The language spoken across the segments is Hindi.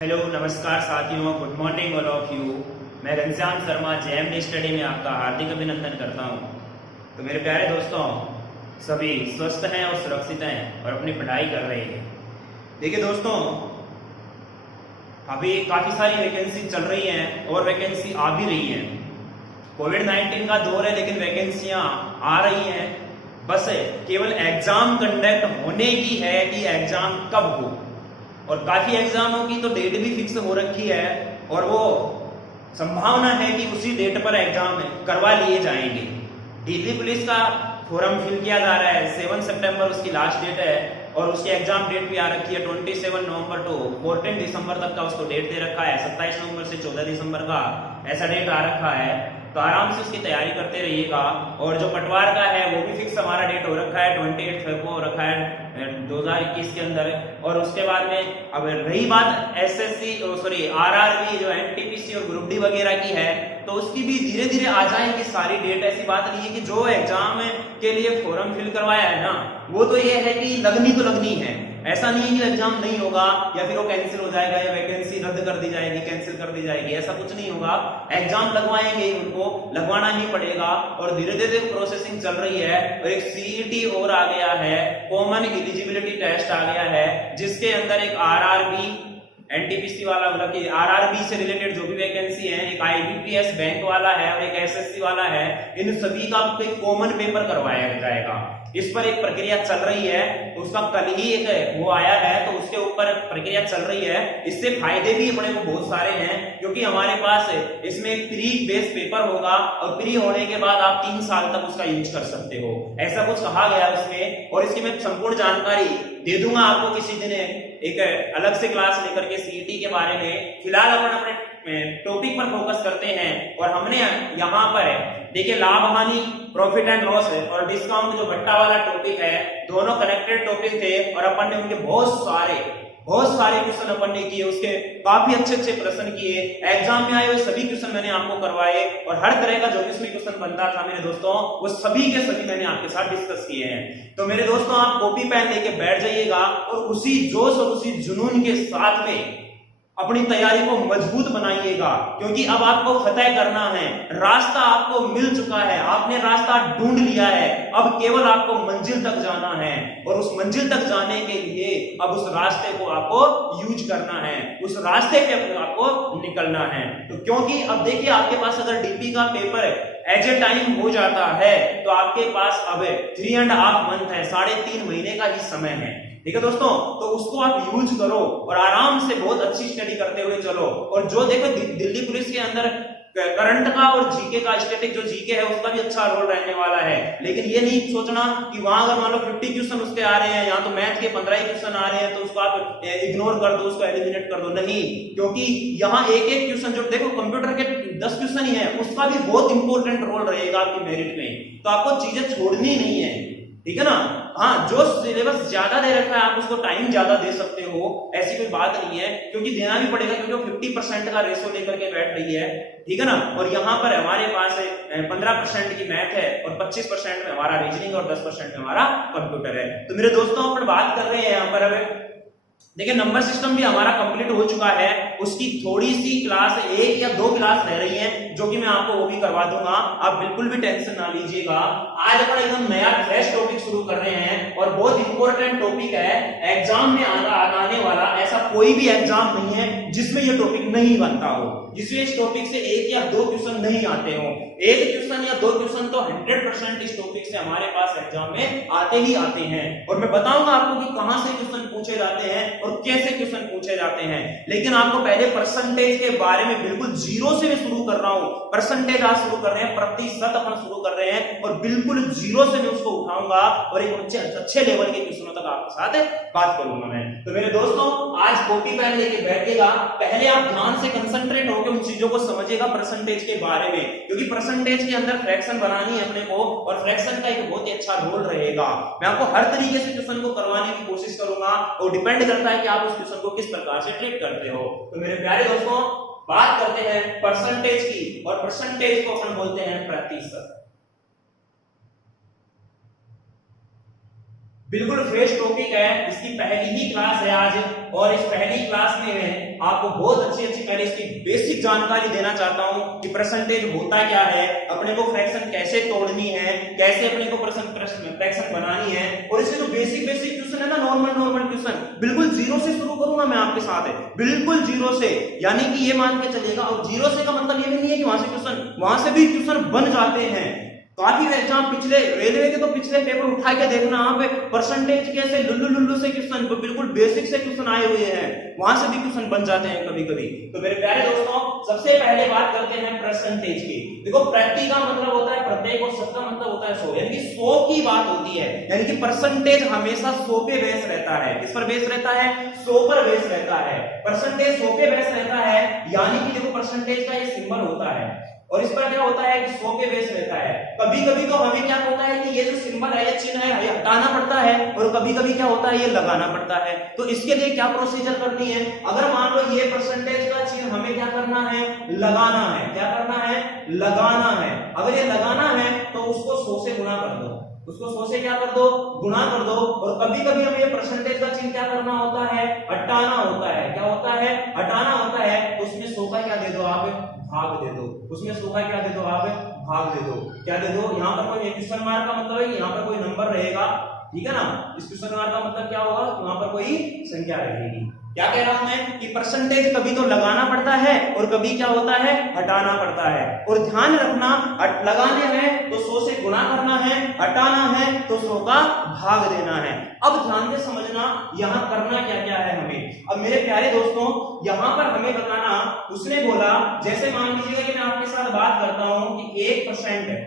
हेलो नमस्कार साथियों, good morning all of you. मैं घनश्याम शर्मा जेएमडी स्टडी में आपका हार्दिक अभिनंदन करता हूं। तो मेरे प्यारे दोस्तों, सभी स्वस्थ हैं और सुरक्षित हैं और अपनी पढ़ाई कर रहे हैं। देखिए दोस्तों, अभी काफ़ी सारी वैकेंसी चल रही हैं और वैकेंसी आ भी रही हैं। कोविड-19 का दौर है लेकिन वैकेंसियां आ रही हैं। बस केवल एग्जाम कंडक्ट होने की है कि एग्जाम कब हो। और काफी एग्जामों की तो डेट भी फिक्स हो रखी है और वो संभावना है कि उसी डेट पर एग्जाम करवा लिए जाएंगे। दिल्ली पुलिस का फॉर्म फिल किया जा रहा है, 7 सितंबर उसकी लास्ट डेट है और उसकी एग्जाम डेट भी आ रखी है 27 नवंबर टू 14 दिसंबर तक का उसको डेट दे रखा है। 27 नवंबर से 14 दिसंबर का ऐसा डेट आ रखा है। तो आराम से उसकी तैयारी करते रहिएगा। और जो पटवार का है वो भी फिक्स हमारा डेट हो रखा है, 28 फरवरी को हो रखा है 2021 के अंदर। और उसके बाद में अब रही बात एसएससी आरआरबी जो एनटीपीसी और ग्रुप डी वगैरह की है, तो उसकी भी धीरे धीरे आ जाएंगी सारी डेट। ऐसी बात नहीं है कि जो एग्जाम के लिए फॉर्म फिल करवाया है ना, वो तो ये है कि लगनी तो लगनी है। ऐसा नहीं है कि एग्जाम नहीं होगा या फिर वो कैंसिल हो जाएगा या वैकेंसी रद्द कर दी जाएगी, कैंसिल कर दी जाएगी, ऐसा कुछ नहीं होगा। एग्जाम लगवाएंगे, उनको लगवाना ही पड़ेगा और धीरे धीरे प्रोसेसिंग चल रही है। और एक सीईटी और आ गया है, कॉमन एलिजिबिलिटी टेस्ट आ गया है, जिसके अंदर एक आरआरबी एनटीपीसी वाला मतलब कि आरआरबी से रिलेटेड जो भी वैकेंसी है, एक आईबीपीएस बैंक वाला है और एक एसएससी वाला है, इन सभी का कॉमन पेपर करवाया जाएगा। इस पर एक प्रक्रिया चल रही है, उसका कल ही एक वो आया है, तो उसके ऊपर प्रक्रिया चल रही है। इससे फायदे भी अपने को बहुत सारे हैं, क्योंकि हमारे पास इसमें प्री बेस पेपर होगा और प्री होने के बाद आप 3 साल तक उसका यूज कर सकते हो, ऐसा कुछ कहा गया उसमें। और इसकी मैं संपूर्ण जानकारी दे दूंगा आपको किसी दिन, एक अलग से क्लास लेकर के सीईटी के बारे में। फिलहाल अपन अपने टॉपिक पर फोकस करते हैं। और हमने यहाँ पर देखिए लाभ हानि, प्रॉफिट एंड लॉस और डिस्काउंट जो भट्टा वाला टॉपिक है, दोनों कनेक्टेड टॉपिक थे और अपन ने उनके बहुत सारे क्वेश्चन अपन ने किए, उसके काफी अच्छे प्रश्न किए। एग्जाम में आए हुए सभी क्वेश्चन मैंने आपको करवाए और हर तरह का जो भी इसमें क्वेश्चन बनता था मेरे दोस्तों, वो सभी के सभी मैंने आपके साथ डिस्कस किए हैं। तो मेरे दोस्तों, आप कॉपी पेन लेके बैठ जाइएगा और उसी जोश और उसी जुनून के साथ में अपनी तैयारी को मजबूत बनाइएगा, क्योंकि अब आपको फतेह करना है। रास्ता आपको मिल चुका है, आपने रास्ता ढूंढ लिया है, अब केवल आपको मंजिल तक जाना है। और उस मंजिल तक जाने के लिए अब उस रास्ते को आपको यूज करना है, उस रास्ते पे आपको निकलना है। तो क्योंकि अब देखिए, आपके पास अगर डीपी का पेपर एज ए टाइम हो जाता है तो आपके पास अब 3.5 मंथ है, 3.5 महीने का ही समय है। ठीक है दोस्तों, तो उसको आप यूज करो और आराम से बहुत अच्छी स्टडी करते हुए चलो। और जो देखो दिल्ली पुलिस के अंदर करंट का और जीके का, स्टैटिक जो जीके है उसका भी अच्छा रोल रहने वाला है। लेकिन ये नहीं सोचना कि वहां अगर मान लो 50 क्वेश्चन उसके आ रहे हैं, यहाँ तो मैथ के 15 ही क्वेश्चन आ रहे हैं, तो उसको आप इग्नोर कर दो, उसको एलिमिनेट कर दो। नहीं, क्योंकि यहाँ एक क्वेश्चन जो देखो कंप्यूटर के 10 क्वेश्चन ही है, उसका भी बहुत इंपॉर्टेंट रोल रहेगा आपकी मेरिट में। तो आपको चीजें छोड़नी नहीं है, ठीक है ना। हाँ, जो सिलेबस ज्यादा दे रखा है आप उसको टाइम ज्यादा दे सकते हो, ऐसी कोई बात नहीं है, क्योंकि देना भी पड़ेगा, क्योंकि वो 50% का रेशो लेकर के बैठ रही है, ठीक है ना। और यहाँ पर हमारे पास 15% की मैथ है और 25% में हमारा रीजनिंग और 10% में हमारा कंप्यूटर है। तो मेरे दोस्तों, अपन बात कर रहे हैं यहाँ पर अब देखिए नंबर सिस्टम भी हमारा कंप्लीट हो चुका है, उसकी थोड़ी सी क्लास 1 या 2 क्लास रह रही है, जो कि मैं आपको वो भी करवा दूंगा। आप बिल्कुल भी टेंशन ना लीजिएगा। आज अपन एकदम नया फ्रेश टॉपिक शुरू कर रहे हैं और बहुत इंपॉर्टेंट टॉपिक है, एग्जाम में आने वाला ऐसा कोई भी एग्जाम नहीं है जिसमें ये टॉपिक नहीं बनता हो, जिसमें इस टॉपिक से 1 या 2 क्वेश्चन नहीं आते हो। 1 क्वेश्चन या 2 क्वेश्चन तो 100% इस टॉपिक से हमारे पास एग्जाम में आते ही आते हैं। और मैं बताऊंगा आपको कि कहां से क्वेश्चन पूछे जाते हैं और कैसे क्वेश्चन पूछे जाते हैं। लेकिन आपको पहले परसेंटेज के बारे में बिल्कुल जीरो से मैं शुरू कर रहा हूं। परसेंटेज आज शुरू कर रहे हैं, प्रतिशत अपन शुरू कर रहे हैं और बिल्कुल जीरो से मैं उसको उठाऊंगा और एक अच्छे लेवल के क्वेश्चनों तक आपके साथ बात करूंगा मैं। तो मेरे दोस्तों, आज कॉपी पेन लेके बैठिएगा। पहले आप ध्यान से कंसंट्रेट होकर उन चीजों को समझिएगा परसेंटेज के बारे में, क्योंकि परसेंटेज के अंदर फ्रैक्शन बनानी है अपने को और फ्रैक्शन का एक बहुत ही अच्छा रोल रहेगा। मैं आपको हर तरीके से क्वेश्चन को करवाने की कोशिश करूंगा और डिपेंड करता है कि आप उस क्वेश्चन को किस प्रकार से ट्रीट करते हो। तो मेरे प्यारे दोस्तों, बात करते हैं परसेंटेज की, और परसेंटेज को अपन बोलते हैं प्रतिशत। बिल्कुल फ्रेश टॉपिक है, इसकी पहली ही क्लास है आज, और इस पहली क्लास में मैं आपको बहुत अच्छी पहले इसकी बेसिक जानकारी देना चाहता हूं कि परसेंटेज होता क्या है, अपने को फ्रैक्शन कैसे तोड़नी है, कैसे अपने को फ्रैक्शन बनानी है, और इसके जो बेसिक क्वेश्चन है ना, नॉर्मल क्वेश्चन, बिल्कुल जीरो से शुरू करूंगा मैं आपके साथ, है बिल्कुल जीरो से, यानी कि ये मान के चलिएगा। और जीरो से का मतलब ये भी नहीं है कि वहां से भी क्वेश्चन बन जाते हैं। काफी एग्जाम पिछले रेलवे के तो पिछले पेपर उठा के देखना, वहां पे परसेंटेज कैसे लुल्लू से क्वेश्चन, बिल्कुल बेसिक से क्वेश्चन आए हुए हैं, वहां से भी क्वेश्चन बन जाते हैं कभी कभी। तो मेरे प्यारे दोस्तों, सबसे पहले बात करते हैं परसेंटेज की। देखो, प्रति का मतलब होता है प्रत्येक, और शत का मतलब होता है 100, यानी कि 100 की बात होती है, यानी कि परसेंटेज हमेशा 100 पे बेस रहता है। किस पर बेस रहता है? 100 पर बेस रहता है। परसेंटेज 100 पे बेस रहता है, यानी कि देखो परसेंटेज का ये सिंबल होता है, और इस पर क्या होता है कि 100 पे बेस रहता है। कभी कभी तो हमें क्या होता है कि ये जो सिंबल है, ये चिन्ह है, ये हटाना पड़ता है, और कभी कभी क्या होता है, ये लगाना पड़ता है। तो इसके लिए क्या प्रोसीजर करनी है? अगर मान लो ये परसेंटेज का चिन्ह हमें क्या करना है? लगाना है। क्या करना है? लगाना है। अगर ये लगाना है तो उसको 100 से गुणा कर दो, उसको 100 से क्या कर दो? गुणा कर दो। और कभी कभी हमें ये परसेंटेज का चिन्ह क्या करना होता है? हटाना होता है। क्या होता है? हटाना होता है। तो उसमें 100 का क्या दे दो आप? भाग दे दो। उसमें 100 का क्या दे दो आप? भाग दे दो। क्या दे दो? यहाँ पर कोई क्वेश्चन मार्क का मतलब है कि यहाँ पर कोई नंबर रहेगा, ठीक है ना। इस क्वेश्चन मार्क का मतलब क्या होगा? वहां पर कोई संख्या रहेगी। क्या कह रहा हूं मैं कि परसेंटेज कभी तो लगाना पड़ता है, और कभी क्या होता है? हटाना पड़ता है। और ध्यान रखना, लगाने में तो 100 से गुणा करना है, हटाना है तो 100 का भाग देना है। अब ध्यान से समझना यहां करना क्या क्या है हमें। अब मेरे प्यारे दोस्तों, यहां पर हमें बताना, उसने बोला, जैसे मान लीजिएगा कि मैं आपके साथ बात करता हूं कि 1% है,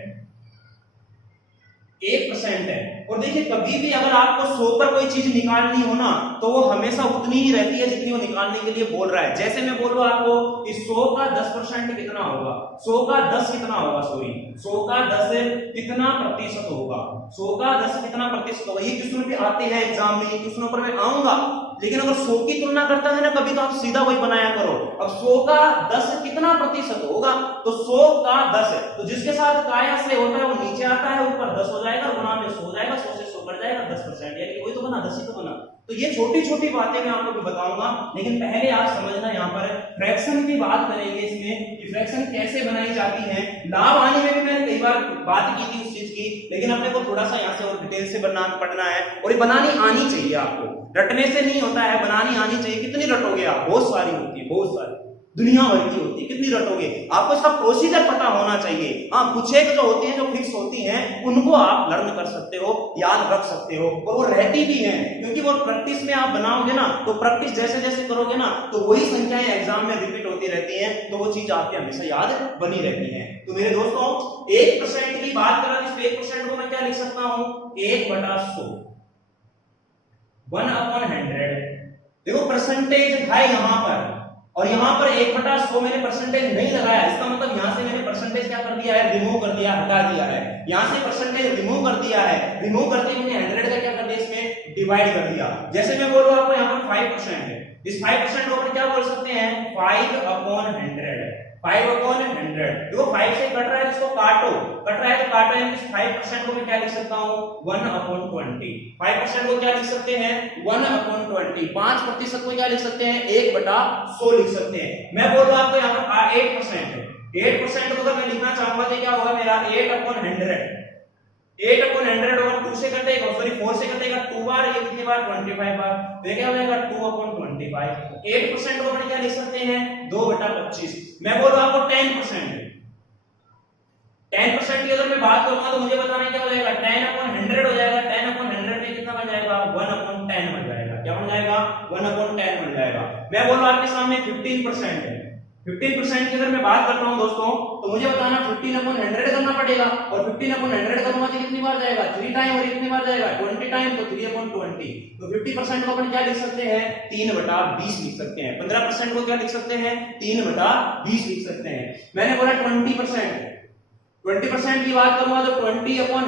1% है, और देखिए कभी भी अगर आपको 100 पर कोई चीज निकालनी हो ना, तो वो हमेशा उतनी ही रहती है जितनी वो निकालने के लिए बोल रहा है। जैसे मैं बोल रहा हूं आपको कि 100 का 10% कितना होगा, 100 का 10 कितना होगा, सॉरी 100 का 10 कितना प्रतिशत होगा, 100 का 10 कितना प्रतिशत होगा। ये क्वेश्चन भी आते हैं एग्जाम में, ये क्वेश्चनों पर मैं आऊंगा, लेकिन अगर 100 की तुलना करता है ना कभी, तो आप सीधा वही बनाया करो। अब 100 का 10 कितना प्रतिशत होगा, तो 100 का 10 है, तो जिसके साथ काया से होता है वो नीचे आता है, ऊपर 10 हो जाएगा, गुणा में 100 हो जाएगा, 100 से 100 कट जाएगा, 10%, यानी कि वही तो बना, 10 ही तो बना। तो ये छोटी छोटी बातें मैं आपको भी बताऊंगा, लेकिन पहले आप समझना, यहाँ पर फ्रैक्शन की बात करेंगे इसमें कि फ्रैक्शन कैसे बनाई जाती है। लाभ आने में भी मैंने कई बार बात की थी उस चीज की, लेकिन अपने को थोड़ा सा यहाँ से और डिटेल से पढ़ना है, और ये बनानी आनी चाहिए आपको, रटने से नहीं होता है, बनानी आनी चाहिए। कितनी रटोगे आप? बहुत सारी होती है, बहुत सारी, दुनिया भर की होती है, कितनी रटोगे? आपको इसका प्रोसीजर पता होना चाहिए। हाँ, कुछ एक जो होती हैं, जो फिक्स होती हैं, उनको आप लर्न कर सकते हो, याद रख सकते हो, और वो रहती भी हैं, क्योंकि वो प्रैक्टिस में आप बनाओगे ना, तो प्रैक्टिस जैसे जैसे करोगे ना, तो वही संख्याएं एग्जाम में रिपीट होती रहती हैं, तो वो चीज आपके हमेशा याद बनी रहती है। तो मेरे दोस्तों, 1% की बात करें, इस 1% को मैं क्या लिख सकता हूं? 1/100, 1/100। देखो परसेंटेज है यहां पर, और यहां पर 1/100 मैंने परसेंटेज नहीं लगाया, इसका मतलब यहां से मैंने परसेंटेज क्या कर दिया है? रिमूव कर दिया, हटा दिया है। यहां से परसेंटेज रिमूव कर दिदिया है, रिमूव करते ही मैंने 100 का क्या कर दिया? इसमें डिवाइड कर दिया। जैसे मैं बोलूं आपको यहां पर 5% है, इस 5% को अपन क्या बोल सकते हैं? 5/100, 5/100। देखो 5 से कट रहा है, इसको काटो, कट रहा है तो काटो, यानी 5% को मैं क्या लिख सकता हूं? 1/20। 5% को क्या लिख सकते हैं? 1/20। 5% को क्या लिख सकते हैं? 1/100 लिख सकते हैं। मैं बोल रहा हूं आपको यहाँ पर 8% है, 8% को अगर मैं लिखना चाहूंगा तो क्या होगा मेरा? 8/100, 8/100 और 2 से कटेगा, सॉरी 4 से कटेगा 2 बार, ये कितनी बार? 25 बार, तो क्या हो जाएगा? 2/25। 8% को अपन क्या लिख सकते हैं? 2/25। मैं बोल रहा हूं आपको 10%, 10% की अगर मैं बात करूंगा तो मुझे बताना क्या हो जाएगा? 10/100 हो जाएगा। 10/100 में कितना बन जाएगा? 1/10 बन जाएगा। क्या बन जाएगा? 1/10 बन जाएगा। मैं बोल रहा हूं आपके सामने 15% है, 15% की अगर मैं बात करता हूं दोस्तों, तो मुझे बताना 15/100 करना पड़ेगा, और 15/100 करूंगा तो कितनी बार जाएगा? 3 टाइम, और कितनी बार जाएगा? 20 टाइम, तो 3/20। तो 50% को अपन क्या लिख सकते हैं? 3/20 लिख सकते हैं। 15% को क्या लिख सकते हैं? 3/20 लिख सकते हैं। मैंने बोला 20%, 20% की बात करूंगा तो 20/100,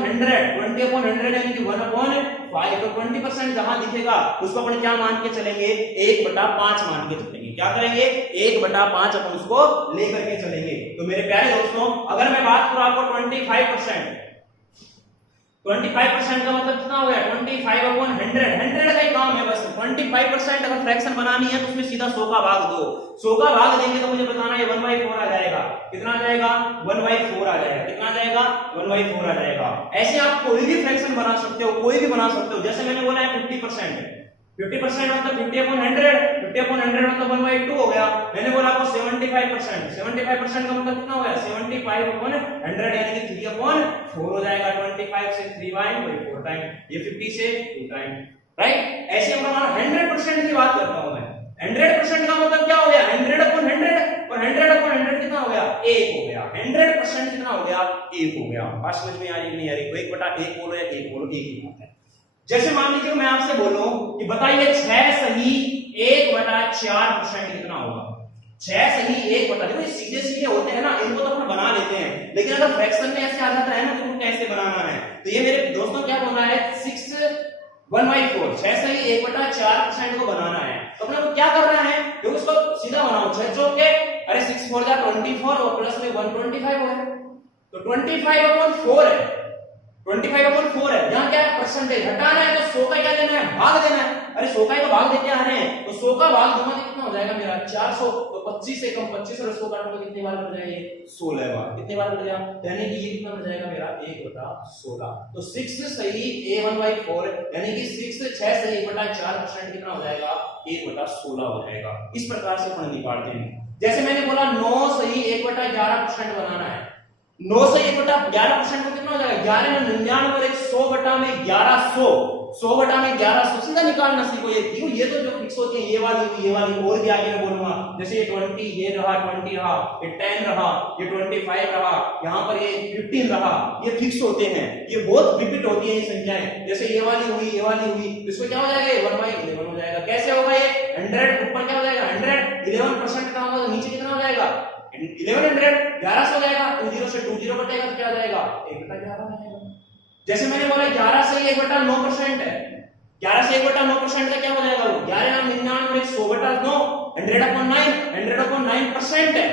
20/100 यानी कि 1/5। तो 20% जहां दिखेगा उसको अपन क्या मान के चलेंगे? 1/5 मान के चलेंगे। क्या करेंगे? 1/5 अपन उसको लेकर के चलेंगे। तो मेरे प्यारे दोस्तों, अगर मैं बात करूं आपको 25%, 25% का मतलब कितना हो गया 25/100। 100 का ही काम है बस। 25% अगर फ्रैक्शन बनानी है तो उसमें सीधा 100 का भाग दो। 100 का भाग देंगे तो मुझे बताना है 1/4 आ जाएगा। कितना आ जाएगा 1/4 आ जाएगा। कितना आ जाएगा 1/4 आ जाएगा। ऐसे आप कोई भी फ्रैक्शन बना सकते हो, कोई भी बना सकते हो। जैसे मैंने बोला है 50%, 50% मतलब 50/100, 50/100 मतलब 1/2 हो गया। मैंने बोला आपको 75%, 75% का मतलब कितना हो गया 75/100 यानी कि 3/4 हो जाएगा। 25 से 3/4 टाइम, ये 50 से 2 टाइम, राइट। ऐसे हम 100% की बात करता हूं मैं। 100% का मतलब क्या हो गया 100/100, और 100/100 कितना हो गया 1 हो गया। 100% कितना हो गया 1 हो गया। बात समझ में आ रही नहीं आ रही? 1/1 बोलो या 1 बोलो, एक ही बात है। जैसे मान लीजिए मैं आपसे बोलूं कि बताइए 6 सही 1/4% कितना होगा। 6 सही 1/, देखो ये सीधे सीधे होते हैं ना, इनको तो अपन बना लेते हैं, लेकिन अगर फ्रैक्शन में ऐसे आ जाता है ना तो इनको कैसे बनाना है। तो ये मेरे दोस्तों क्या बोल रहा है 6/1/4, 6 सही 1/4% को बनाना है। तो अपने को क्या करना है क्योंकि उसको सीधा बनाओ 6 चौके, अरे 6 4 जा 24 और प्लस में 125 हो गया, तो 25/4 है। 25/4 है। यहाँ क्या परसेंटेज हटाना है तो 100 का क्या देना है भाग देना है। अरे 100 का ही तो भाग देते आ रहे हैं, तो 100 का भाग दूंगा तो कितना हो जाएगा मेरा 400। तो 25 से कम 25 और 100 काटूंगा तो कितनी बार बन जाएगा ये 16 बार। कितनी बार बन जाएगा यानी कि ये कितना बन जाएगा मेरा 1/16। तो 6 सही a1/4 यानी कि 6 सही 1/4% कितना हो जाएगा 1/16 हो जाएगा। इस प्रकार से अपन निकालते हैं। जैसे मैंने बोला 9 सही 1/11% बनाना है। 9 से 1/11% को कितना हो जाएगा 11 में 99 और 100 बटा में 1100, 100 बटा में 1100 सीधा निकालना सीखो। ये तो जो फिक्स होती है ये वाली और भी आगे मैं बोलूंगा। जैसे ये 20 ये रहा 20 रहा, ये 10 रहा, ये 25 रहा, यहाँ पर ये 15 रहा, ये फिक्स होते हैं। ये बहुत रिपीट होती है ये संख्याएं। जैसे ये वाली हुई तो इसको क्या हो जाएगा 1/11 हो जाएगा। कैसे होगा ये 100 ऊपर क्या हो जाएगा 100, 11% का होगा तो नीचे कितना हो जाएगा 1100, 1100 हो जाएगा। 20 से 20 कटेगा तो क्या आ जाएगा 1/11 आ जाएगा। जैसे मैंने बोला 11 से 1/9% है। 11 से 1/9% का क्या हो जाएगा वो 11 99 और 100/9, 100/9, 100/9% है।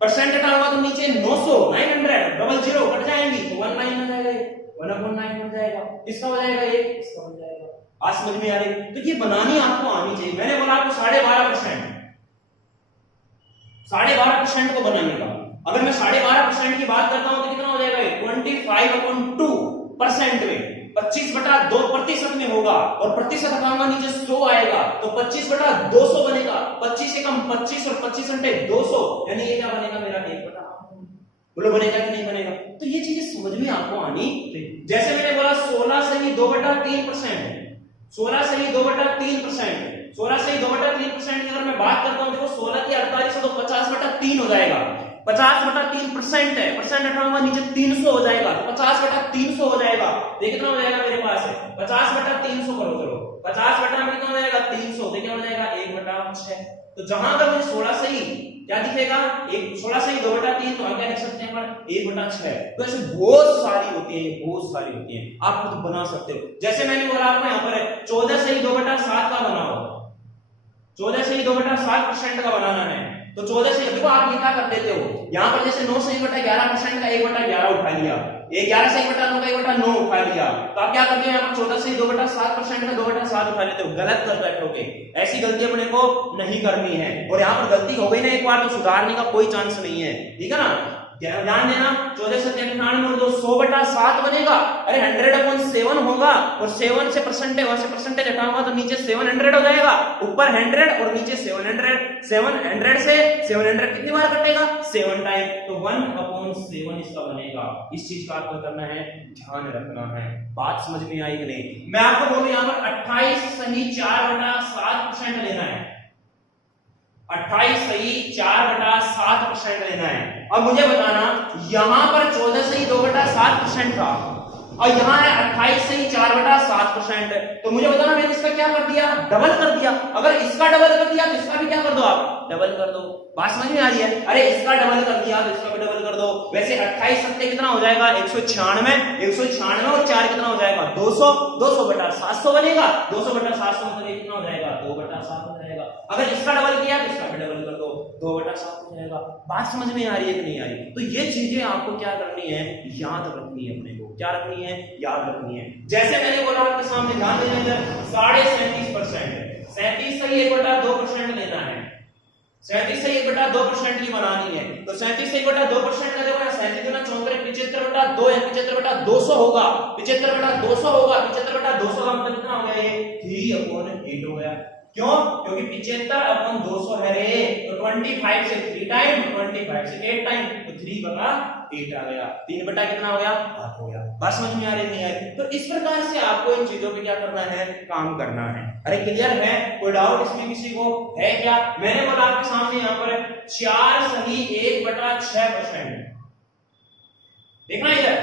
परसेंट हटाऊंगा तो नीचे 900 900 00 कट जाएंगी तो 1 लाइन हो जाएगा, 1/9 हो जाएगा। इसका हो जाएगा ये, इसका हो जाएगा। आज समझ में आ रही? तो ये बनानी आपको आनी चाहिए। मैंने बोला आपको 12.5% 12.5% को बनाने का। अगर मैं 12.5% की बात करता हूं तो कितना हो जाएगा 25/2% में 25/2% में होगा, और प्रतिशत हटाऊंगा नीचे 100 आएगा तो 25/200 बनेगा। 25 से कम 25 और 25 घंटे 200 यानी ये क्या बनेगा मेरा 1/8। बोलो बनेगा कि नहीं बनेगा? तो ये चीजें समझ में आपको आनी। जैसे मैंने बोला 16 से ही 2/3%, 16 से ही 2/3%, 16 से ही 2/3% की अगर मैं बात करता हूं देखो 16 की 48 तो 50/3 हो जाएगा। 50/3% है, परसेंट हटाऊंगा नीचे 300 हो जाएगा तो 50/300 हो जाएगा। ये कितना हो जाएगा मेरे पास है 50/300 करो चलो 50 बटा में कितना हो जाएगा 300 तो क्या हो जाएगा 1/6। तो जहां पर मुझे 16 से ही क्या दिखेगा 16 से ही 2/3 तो हम क्या लिख सकते हैं 1/6। तो ऐसे बहुत सारी होती है, बहुत सारी होती है, आप खुद बना सकते हो। जैसे मैंने बोला आपको यहाँ पर 14 से ही 2/7 का बनाओ, 14 से ही 2/7% का बनाना है। तो 14 से देखो आप ये क्या कर देते हो यहाँ पर जैसे 9 से 1/11% का 1/11 उठा लिया, 11 से 1/9 का 1/9 उठा लिया, तो आप क्या करते हो यहाँ पर 14 से 2/7% का 2/7 उठा लेते हो। गलत कर बैठोगे, ऐसी गलती अपने को नहीं करनी है। और यहाँ पर गलती हो गई ना एक बार तो सुधारने का कोई चांस नहीं है, ठीक है ना। ध्यान देना 14 से 93 और 100/7 बनेगा। अरे 100/7 होगा और 7 से परसेंटेज वहां से परसेंटेज हटाऊंगा तो नीचे 700 हो जाएगा, ऊपर 100 और नीचे 700। 700 से 700 कितनी बार कटेगा 7 टाइम, तो 1/7 इसका बनेगा। इस चीज का आपको करना है, ध्यान रखना है। बात समझ में आई कि नहीं? मैं आपको बोलूं यहाँ पर 28 सही 4/7% लेना है, 28 सही 4/7% लेना है। अब मुझे बताना यहां पर 14 सही 2/7% था और यहां है 28 सही 4/7%, तो मुझे बताना मैंने इसका क्या कर दिया डबल कर दिया। अगर इसका डबल कर दिया तो इसका भी क्या कर दो आप डबल कर दो। बात समझ में आ रही है? अरे इसका डबल कर दिया तो इसका भी डबल कर दो। वैसे 28 सत्ते कितना हो जाएगा? 196। 196 और 4 कितना हो जाएगा? 200। 200 बटा 700 बनेगा। 200 बटा 700 मतलब ये कितना हो जाएगा? 2 बटा 7 हो जाएगा। अगर इसका डबल किया तो इसका भी डबल कर दो, 2 बटा 7 हो जाएगा। बात समझ में आ रही है कि नहीं आ रही? तो ये चीजें आपको क्या करनी है? याद रखनी है। अपने को क्या रखनी है? याद रखनी है। जैसे मैंने बोला आपके सामने ध्यान देना इधर 37.5% है। 37 से 1/2% लेना है। 37 से 1/2% की बनानी है। तो 37 से 1/2% का देखो 37 गुना 74 75/2 है। 75/200 होगा। 75/200 होगा। 75/200 का मतलब कितना हो गया? ये 3/8 हो गया। क्यों? क्योंकि 75/200 है रे। तो 25 से 3 टाइम, 25 से 8 टाइम, तो 3/8 आ गया। 3 बटा कितना हो गया? 8 हो गया। बात समझ में आ रही नहीं आ रही? तो इस प्रकार से आपको इन चीजों पे क्या करना है? काम करना है। अरे क्लियर है? कोई डाउट इसमें किसी को है क्या? मैंने बोला आपके सामने यहाँ पर 4 सही 1/6%। देखना इधर,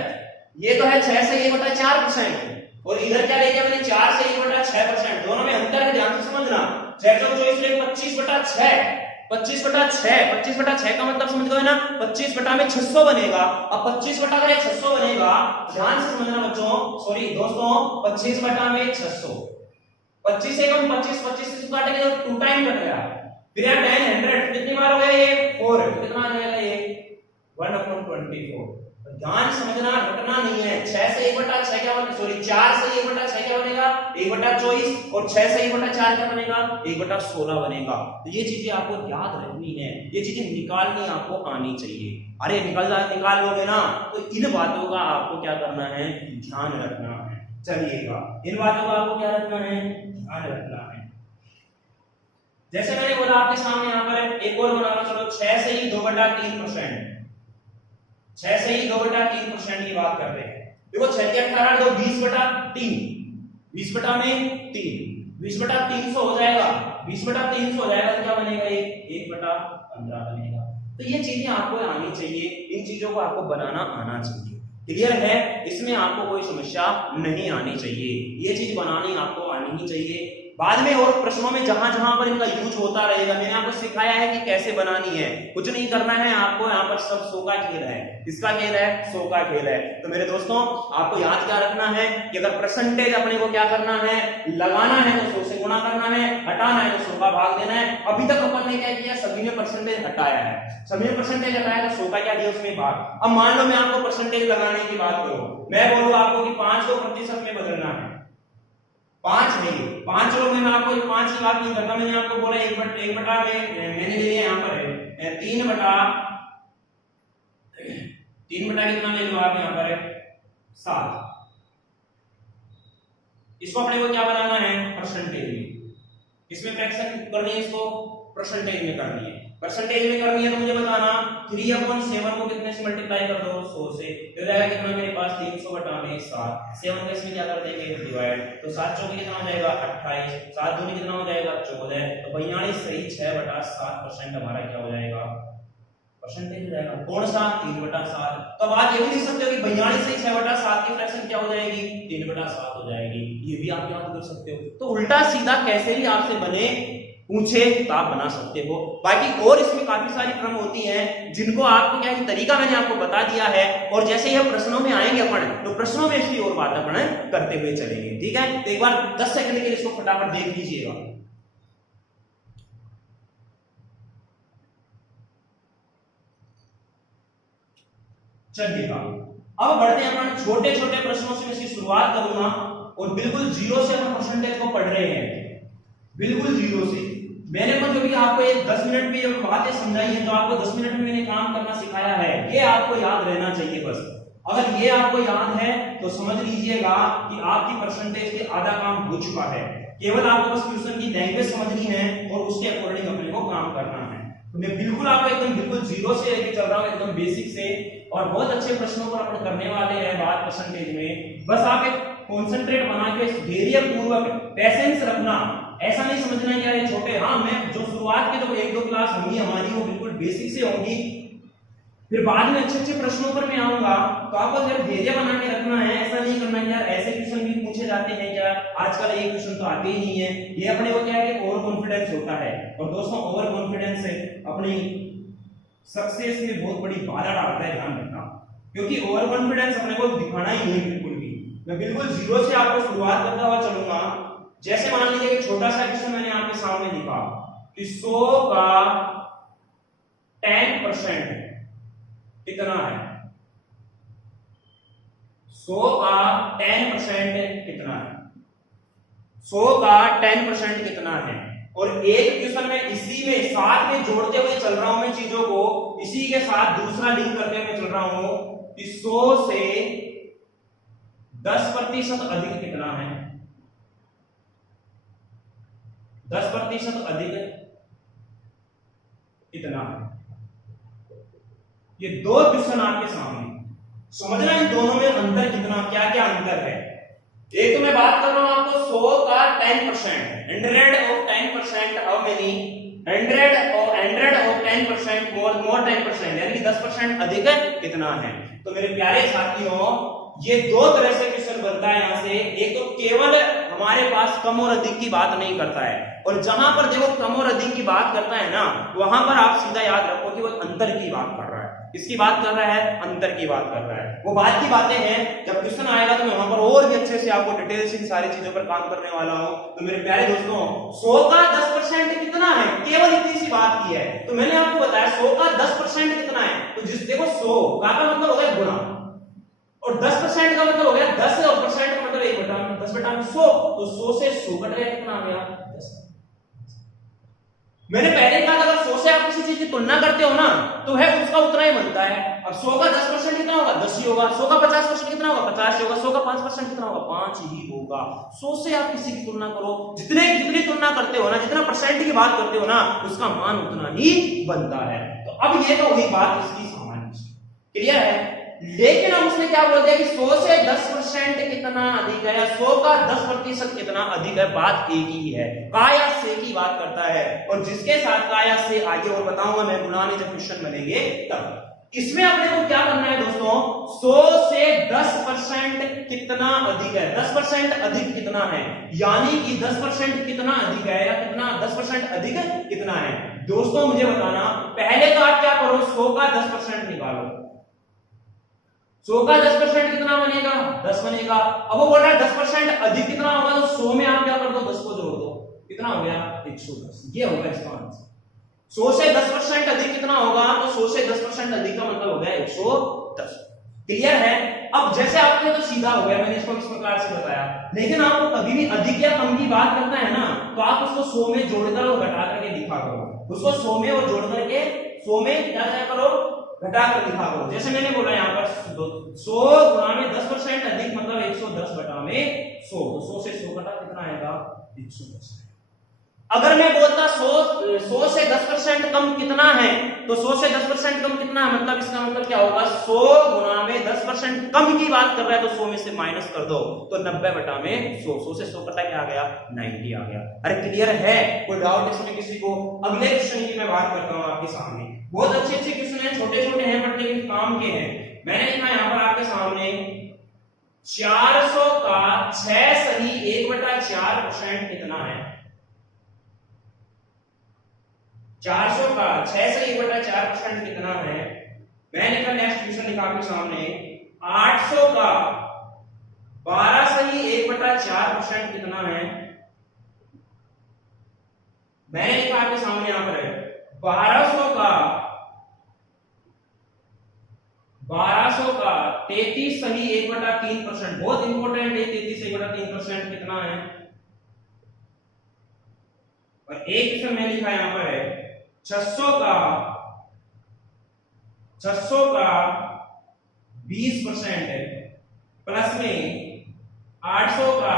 ये तो है 6 से 1/4%, और इधर क्या ले गया मैंने? 4 से 1/6%। दोनों में अंतर है, ध्यान से समझना। 6 चौक 24 25/6। 25/6 का मतलब समझ गए ना? 25 बटा में 600 बनेगा। अब 25 बटा का 600 बनेगा, ध्यान से समझना बच्चों, सॉरी दोस्तों, 25 बटा में 600। 25 से कम 25, 25 से काटेंगे तो 2 टाइम कट गया। फिर यार 10 100 कितनी बार हो गया? ये 4। कितना आ जाएगा? ये 1/24। ध्यान समझना, घटना नहीं है। 6 से 1/6 क्या बनेगा? सॉरी 4 से 1/6 क्या बनेगा? 1/24। और 6 से 1/4 क्या बनेगा? 1/16 बनेगा। तो ये चीजें आपको याद रखनी है, ये चीजें निकालनी आपको आनी चाहिए। अरे निकाल लोगे ना, तो इन बातों का आपको क्या करना है? ध्यान रखना है। चलिएगा, इन बातों का आपको क्या रखना है? ध्यान रखना है। जैसे मैंने बोला आपके सामने यहाँ पर एक और बना लो, चलो 6 से ही 2/3%। 6 से ही 2/3% की बात कर रहे हैं। देखो 6 के 18 2 20/3, 20 बटा में 3, 20/300 हो जाएगा। 20/300 हो जाएगा तो क्या बनेगा? ये 1/15 बनेगा। तो ये चीजें आपको आनी चाहिए, इन चीजों को आपको बनाना आना चाहिए। क्लियर है? इसमें आपको कोई समस्या नहीं आनी चाहिए, ये चीज बनानी आपको आनी ही चाहिए। बाद में और प्रश्नों में जहां जहां पर इनका यूज होता रहेगा, मैंने आपको सिखाया है कि कैसे बनानी है। कुछ नहीं करना है आपको, यहाँ पर सब 100 का खेल है। किसका खेल है? 100 का खेल है। तो मेरे दोस्तों, आपको याद क्या रखना है कि अगर परसेंटेज अपने को क्या करना है? लगाना है तो 100 से गुणा करना है, हटाना है तो 100 का भाग देना है। अभी तक अपन ने क्या किया? सभी ने परसेंटेज हटाया है। सभी ने परसेंटेज हटाया तो 100 का क्या दिया उसमें भाग। अब मान लो मैं आपको परसेंटेज लगाने की बात करूं, मैं बोलूं आपको कि 5 को प्रतिशत में बदलना है। 5 नहीं, 5 लोग मैं आपको 5 की बात नहीं करता। मैंने आपको बोला 1 बटा में मैंने ले लिया यहाँ पर है 3 बटा कितना ले लो आप यहाँ पर 7। इसको अपने को क्या बनाना है? परसेंटेज में। इसमें फ्रैक्शन करनी है, इसको परसेंटेज में करनी है। परसेंटेज में करनी है तो मुझे बताना 3/7 को कितने से मल्टीप्लाई कर दो? 100 से। तो जाएगा कितना मेरे पास? 300 बटा में 7। 7 को इसमें क्या कर देंगे? डिवाइड। तो 7 चौके कितना हो जाएगा? 28। 7 दूनी कितना हो जाएगा? 14। तो 42 सही 6/7% हमारा क्या हो जाएगा? परसेंटेज हो जाएगा। कौन सा? 3/7। तो अब आप ये भी लिख सकते हो कि 42 से 6/7 की फ्रैक्शन क्या हो जाएगी? 3/7 हो जाएगी। ये भी आप याद कर सकते हो। तो उल्टा सीधा कैसे भी आपसे बने पूछे तो आप बना सकते हो। बाकी और इसमें काफी सारी क्रम होती हैं जिनको आपको क्या है तरीका मैंने आपको बता दिया है। और जैसे ही हम प्रश्नों में आएंगे अपन, तो प्रश्नों में इसकी और बात अपन करते हुए चलेंगे। ठीक है? तो एक बार 10 सेकंड के लिए इसको फटाफट देख लीजिएगा। चलिएगा, अब बढ़ते हैं अपन छोटे छोटे प्रश्नों से। इसकी शुरुआत करूंगा और बिल्कुल जीरो से अपन परसेंटेज को पढ़ रहे हैं, बिल्कुल जीरो से। मैंने मतलब कि आपको एक 10 मिनट में जो बातें समझाई है, जो आपको 10 मिनट में मैंने काम करना सिखाया है, ये आपको याद रहना चाहिए बस। अगर ये आपको याद है तो समझ लीजिएगा कि आपकी परसेंटेज के आधा काम हो चुका है। केवल आपको बस क्वेश्चन की लैंग्वेज समझनी है और उसके अकॉर्डिंग अपने को काम करना है। तो मैं बिल्कुल आपको एकदम बिल्कुल जीरो से लेके चल रहा हूँ, एकदम बेसिक से, और बहुत अच्छे प्रश्नों पर अपन करने वाले हैं बात परसेंटेज में। बस आप एक कॉन्सेंट्रेट बना के धैर्य पूर्वक पेशेंस रखना। ऐसा नहीं समझना कि यार छोटे, हाँ मैं जो शुरुआत की तो 1-2 क्लास होंगी हमारी, वो बिल्कुल बेसिक से होंगी। फिर बाद में अच्छे अच्छे प्रश्नों पर मैं आऊंगा, तो आपको जब धैर्य बना के रखना है, ऐसा नहीं करना है यार ऐसे क्वेश्चन भी पूछे जाते हैं क्या, आजकल एक क्वेश्चन तो आते ही नहीं है। ये अपने को क्या है कि ओवर कॉन्फिडेंस होता है, और दोस्तों ओवर कॉन्फिडेंस से अपनी सक्सेस में बहुत बड़ी बाधा डालता है, ध्यान रखना। क्योंकि ओवर कॉन्फिडेंस अपने को दिखाना ही नहीं बिल्कुल भी। मैं बिल्कुल जीरो से आपको शुरुआत करता हुआ चलूंगा। जैसे मान लीजिए एक छोटा सा क्वेश्चन मैंने आपके सामने लिखा कि 100 का 10% कितना है, 100 का 10% कितना है, 100 का 10% कितना है। और एक क्वेश्चन में इसी में साथ में जोड़ते हुए चल रहा हूं मैं चीजों को, इसी के साथ दूसरा लिंक करते हुए चल रहा हूं कि 100 से 10% अधिक कितना है, 10% अधिक कितना है। ये दो क्वेश्चन आपके सामने, समझना इन दोनों में अंतर कितना, क्या क्या अंतर है। एक तो मैं बात कर रहा हूं आपको 100 का 10%, 100 of 10%, how many 100 of 10%, more 10%, यानी कि 10% अधिक कितना है। तो मेरे प्यारे साथियों, ये दो तरह से क्वेश्चन बनता है यहां से। एक तो केवल हमारे पास कम और अधिक की बात नहीं करता है, और जहां पर देखो कम और अधिक की बात करता है ना, वहां पर आप सीधा याद रखो कि वो अंतर की बात कर रहा है। किसकी बात कर रहा है, अंतर की बात कर रहा है। वो बात की बातें हैं, जब क्वेश्चन आएगा तो मैं वहां पर और भी अच्छे से आपको डिटेल से इन सारी चीजों पर काम करने वाला हूं। तो मेरे प्यारे दोस्तों, 100 का 10% कितना है, केवल इतनी सी बात की है। तो मैंने आपको बताया 100 का 10% कितना है, तो जिस देखो 100 का मतलब हो गया गुणा, और 10% का मतलब हो गया 10, और परसेंट का मतलब 1/10/100। तो 100 से 100 कट गया, कितना आ गया 10। मैंने पहले कहा अगर 100 से आप किसी चीज की तुलना करते हो ना, तो है उसका उतना ही बनता है। अब 100 का 10% कितना होगा, 10 ही होगा। 100 का 50% कितना होगा, 50 ही होगा। 100 का 5% कितना होगा, 5 ही होगा। 100 से आप किसी की तुलना करो, जितनी तुलना करते हो ना, जितना परसेंट की बात करते हो ना, उसका मान उतना ही बनता है। तो अब ये तो हुई बात इसकी सामान्य, क्लियर है। लेकिन अब उसने क्या बोल दिया कि 100 से 10% कितना अधिक है, या 100 का 10% कितना अधिक है, बात एक ही है, का या से की बात करता है। और जिसके साथ का या से आगे और बताऊंगा मैं गुणाने जब क्वेश्चन बनेंगे तब। इसमें अपने को क्या करना है दोस्तों, 100 से 10% कितना अधिक है, 10% अधिक कितना है, यानी कि 10% कितना अधिक है, या कितना 10% अधिक कितना है। दोस्तों मुझे बताना, पहले तो आप क्या करो, 100 का 10% निकालो। 100 का 10% कितना बनेगा, 10 बनेगा। अब वो बोल रहा है 10% अधिक कितना होगा, तो 100 में आप क्या कर दो, 10 को जोड़ दो, कितना हो गया 110। ये होगा इसका आंसर। 100 से 10% अधिक कितना होगा, तो 100 से 10% अधिक का मतलब हो गया 110। क्लियर है। अब जैसे आपके तो सीधा हो गया, मैंने इसको इस प्रकार से बताया। लेकिन आपको कभी भी अधिक या कम की बात करना है ना, तो आप उसको 100 में जोड़कर और घटा करके दिखा करो। उसको 100 में और जोड़ करके 100 में क्या करो, घटा कर दिखा करो। जैसे मैंने बोला यहाँ पर 100 गुणा में 10% अधिक मतलब 110 बटा में 100। तो 100 से 100 घटा कितना आएगा, 110। अगर मैं बोलता 100 से 10% कम कितना है, तो 100 से 10% कम कितना है, मतलब इसका मतलब क्या होगा, 100 गुणा में 10% कम की बात कर रहा है, तो 100 में से माइनस कर दो, तो 90 बटा में 100। 100 से 100 कटा क्या आ गया, 90 आ गया। अरे क्लियर है, कोई डाउट इसमें किसी को। अगले क्वेश्चन की मैं बात करता हूं आपके सामने। बहुत अच्छे अच्छे क्वेश्चन हैं, छोटे छोटे हैं बट लेकिन काम के हैं। मैंने लिखा यहाँ पर आपके सामने 400 का 6 सही 1/4% कितना है। 400 का 6 से 1/4% कितना है। मैंने लिखा नेक्स्ट क्वेश्चन लिखा आपके सामने 800 का 12 सही 1/4% कितना है। मैंने लिखा आपके सामने यहां पर है 1200 का 33 सही 1/3%। बहुत इंपॉर्टेंट है, 33 1/3% कितना है। और एक क्वेश्चन मैंने लिखा यहां पर है 600 का 20% है, प्लस में 800 का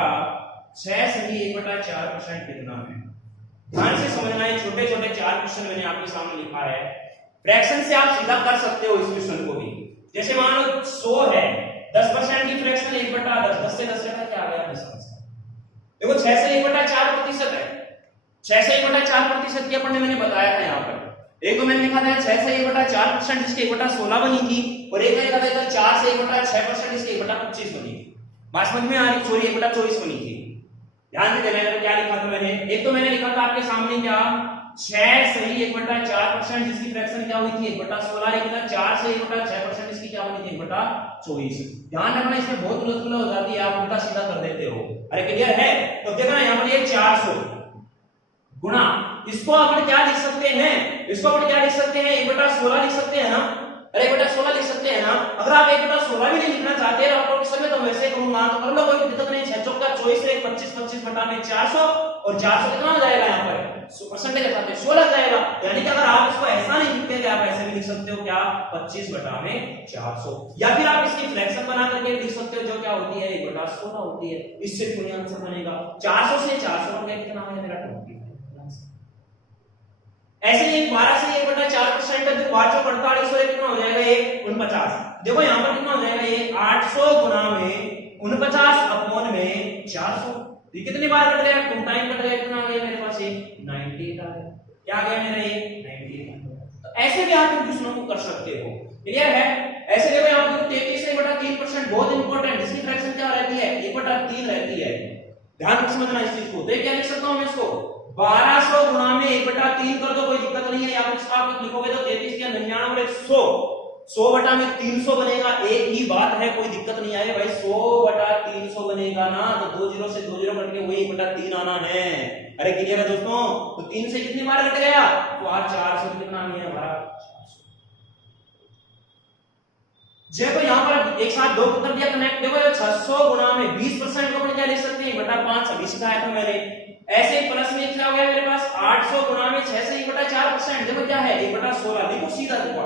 6 सही 1/4% कितना है। ध्यान से समझना है, छोटे छोटे 4 क्वेश्चन मैंने आपके सामने लिखा है। फ्रैक्शन से आप सीधा कर सकते हो इस क्वेश्चन को भी। जैसे मान लो 100 है, 10% की फ्रैक्शन 1/10, 10 से 10 घटा क्या आ गया 10। देखो 6 से 1/4% है, 6 से 1/4% की अपन ने मैंने बताया था यहाँ पर। एक तो मैंने लिखा था 6 से 1/4% जिसकी 1/16 बनी थी, और एक मैंने लिखा था 4 से 1/6% जिसकी 1/25 बनी थी। बात समझ में आ रही? सॉरी 1/24 बनी थी। ध्यान से देना, क्या लिखा था मैंने। एक तो मैंने लिखा था आपके सामने क्या 6 से 1/4% जिसकी फ्रैक्शन क्या हुई थी 1/16, एक था 4 से 1/6% जिसकी क्या बनी थी 1/24। ध्यान रखना इसमें बहुत उलझ हो जाती है, आप उल्टा सीधा कर देते हो। अरे क्लियर है? तो देखना यहाँ पर ये 400 गुणा, इसको अपन क्या लिख सकते हैं, इसको अपन क्या लिख सकते हैं 1/16 लिख सकते हैं ना। अरे 1/16 लिख सकते हैं ना। अगर आप 1/16 भी नहीं लिखना चाहते हैं आपको किसमें, तो वैसे करूंगा तो कर लो, कोई दिक्कत नहीं। 6 चौका 24 से 25 बटा में 400, और 400 कितना हो जाएगा यहाँ पर परसेंटेज के साथ में 16 जाएगा। यानी कि अगर आप इसको ऐसा नहीं लिखते थे, आप ऐसे भी लिख सकते हो क्या 25 बटा में 400, या फिर आप इसकी फ्रैक्शन बना करके लिख सकते हो जो क्या होती है 1/16 होती है। इससे कोई आंसर बनेगा 400 से 400 का कितना है मेरा 20। ऐसे ही 12 से 1/4% का जो 548 कितना हो जाएगा ये 49। देखो यहाँ पर कितना हो जाएगा ये 800 गुना में 49 अपॉन में 400। ये कितनी बार कट गया, 2 टाइम कट गया। कितना आ गया मेरे पास ये 98 आ गया। क्या आ गया मेरा ये 98 आ गया। तो ऐसे भी आप क्वेश्चनों को कर सकते हो। क्लियर है? ऐसे देखो यहाँ पर 33 से 1/3% बहुत इंपॉर्टेंट, इसकी फ्रैक्शन क्या रहती है 1/3 रहती है। ध्यान से समझना इस चीज को। तो क्या लिख सकता हूं मैं इसको 1200 गुना में 1/3 कर दो, कोई दिक्कत नहीं है। या फिर इसका आप लिखोगे तो 33 के 99 और 100, 100 बटा में 300 बनेगा। एक ही बात है, कोई दिक्कत नहीं आएगी भाई। 100/300 बनेगा ना, तो 2 0 से 2 0 कट के वही 1/3 आना है। अरे क्लियर है दोस्तों? तो 3 से कितनी बार कट गया तो आज 400 कितना आ गया हमारा 400। जब तो यहां पर एक साथ दो कर दिया कनेक्ट। देखो 600 गुना में 20% को अपन क्या लिख सकते हैं 1/5 अभी सिखाया था मैंने। ऐसे प्लस में क्या हो गया मेरे पास 800 गुना में 6 से 1/4%। देखो क्या है 1/16। देखो सीधा देखो,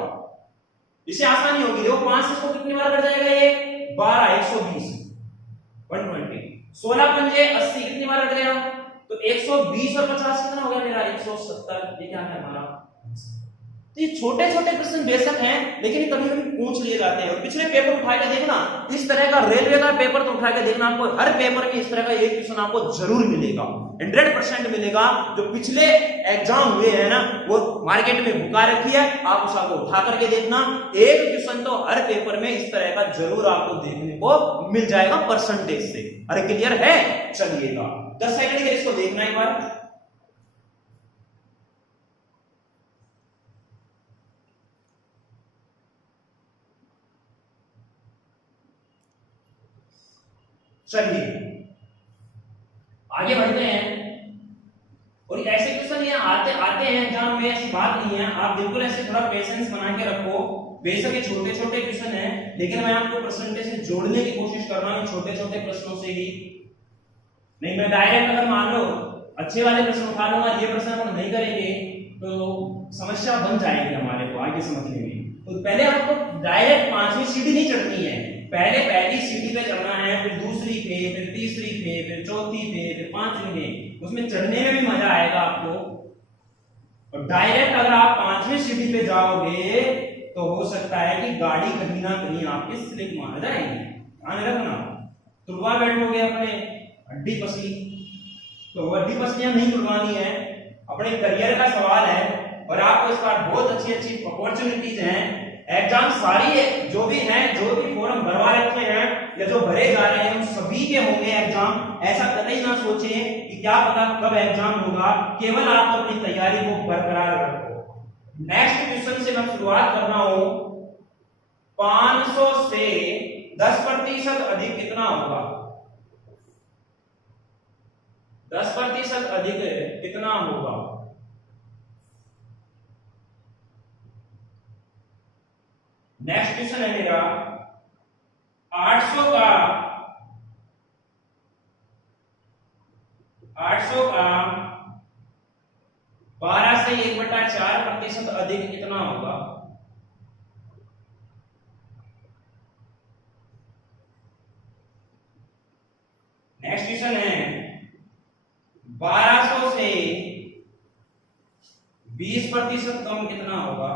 इसे आसानी होगी। देखो 5 से इसको कितनी बार कट जाएगा ये 12, 120 120। 16 पंजे 80 कितनी बार कट गया तो 120 और 50 कितना हो गया मेरा 170। ये क्या है हमारा। तो ये छोटे छोटे प्रश्न बेशक हैं, लेकिन कभी कभी पूछ लिए जाते हैं। और पिछले पेपर उठा के देखना, इस तरह का रेलवे का पेपर तो उठा के देखना, आपको हर पेपर में इस तरह का एक क्वेश्चन आपको जरूर मिलेगा, 100% मिलेगा। जो पिछले एग्जाम हुए हैं ना वो मार्केट में बुका रखी है, आप उसको उठा करके देखना। एक क्वेश्चन तो हर पेपर में इस तरह का जरूर आपको देखने को मिल जाएगा परसेंटेज से। अरे क्लियर है? चलिएगा 10 सेकंड के इसको देखना एक बार। चलिए आगे बढ़ते हैं। और ऐसे क्वेश्चन ये आते हैं एग्जाम में, ऐसी बात नहीं है। आप बिल्कुल ऐसे थोड़ा पेशेंस बना के रखो। बेशक ये छोटे छोटे क्वेश्चन हैं, लेकिन मैं आपको परसेंटेज से जोड़ने की कोशिश कर रहा हूं छोटे छोटे प्रश्नों से ही। नहीं मैं डायरेक्ट अगर मान लो अच्छे वाले प्रश्न उठा लूंगा, ये प्रश्न हम नहीं करेंगे तो समस्या बन जाएगी हमारे को आगे समझने में। तो पहले आपको डायरेक्ट 5वीं सीढ़ी नहीं चढ़नी है, पहले पहली सीढ़ी पे चढ़ना है, फिर दूसरी पे, फिर तीसरी पे, फिर चौथी पे, फिर 5वीं पे। उसमें चढ़ने में भी मजा आएगा आपको। और डायरेक्ट अगर आप 5वीं सीढ़ी पे जाओगे तो हो सकता है कि गाड़ी कहीं ना कहीं आपके स्लिप मार जाएगी। ध्यान रखना। तुड़वा बैठोगे अपने हड्डी पसली, तो हड्डी पसलियां नहीं तुड़वानी है, अपने करियर का सवाल है। और आपको इस बार बहुत अच्छी अच्छी अपॉर्चुनिटीज हैं। एग्जाम सारी है जो भी हैं, जो भी फॉर्म भरवा रखे हैं या जो भरे जा रहे हैं उन सभी के होंगे एग्जाम। ऐसा कतई ना सोचें कि क्या पता कब एग्जाम होगा। केवल आप अपनी तैयारी को बरकरार रखो। नेक्स्ट क्वेश्चन से मैं शुरुआत कर रहा हूं। 500 से 10% अधिक कितना होगा? 10% अधिक कितना होगा? नेक्स्ट क्वेश्चन है मेरा 800 का 12 से 1/4% अधिक कितना होगा? नेक्स्ट क्वेश्चन है 1200 से 20% कम कितना होगा?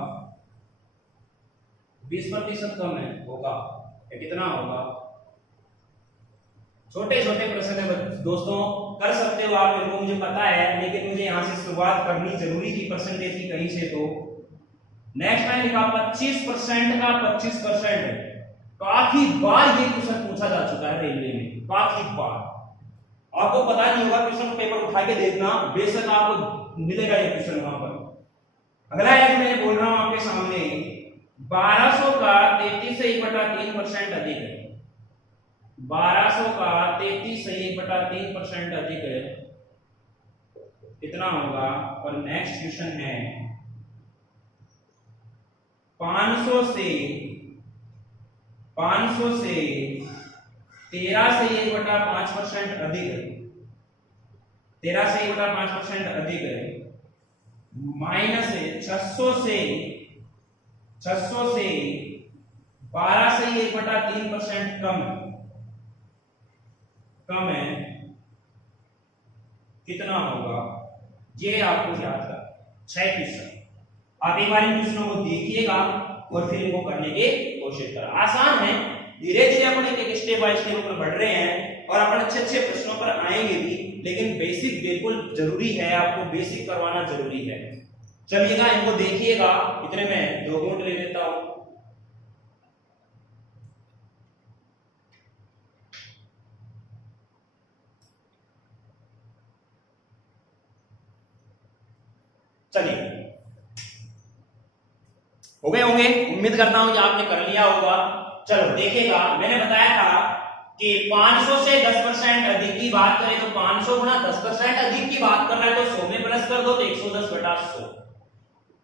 20% कम है होगा या कितना होगा? छोटे छोटे प्रश्न है दोस्तों, कर सकते हो आप, इनको मुझे पता है, लेकिन मुझे यहां से शुरुआत करनी जरूरी थी परसेंटेज की कहीं से। तो नेक्स्ट मैंने लिखा 25% का 25%। काफी बार ये क्वेश्चन पूछा जा चुका है रेलवे में, काफी बार। आपको पता नहीं होगा, क्वेश्चन पेपर उठा के देखना, बेशक आपको मिलेगा ये क्वेश्चन वहां पर। अगला एक मैं बोल रहा हूं आपके सामने, 1200 का 33.3% अधिक है। 1200 का 33.3% अधिक है, कितना होगा? और नेक्स्ट क्वेश्चन है 500 से 13.5% अधिक है। 13.5% अधिक है, माइनस है 600 से 12.3% कम है, कितना होगा? ये आपको याद कर 6 क्वेश्चन। आप एक बार इन क्वेश्चनों को देखिएगा और फिर इनको करने की कोशिश करें। आसान है, धीरे धीरे अपन एक स्टेप बाय स्टेप पर बढ़ रहे हैं और अपन अच्छे अच्छे प्रश्नों पर आएंगे भी, लेकिन बेसिक बिल्कुल जरूरी है, आपको बेसिक करवाना जरूरी है। चलिएगा इनको देखिएगा, इतने में 2 घूंट ले लेता हूं। चलिए, हो गए होंगे, उम्मीद करता हूं कि आपने कर लिया होगा। चलो देखिएगा, मैंने बताया था कि 500 से 10% अधिक की बात करें तो 500 गुना 10% अधिक की बात कर रहा है तो 100 में प्लस कर दो तो 110/100।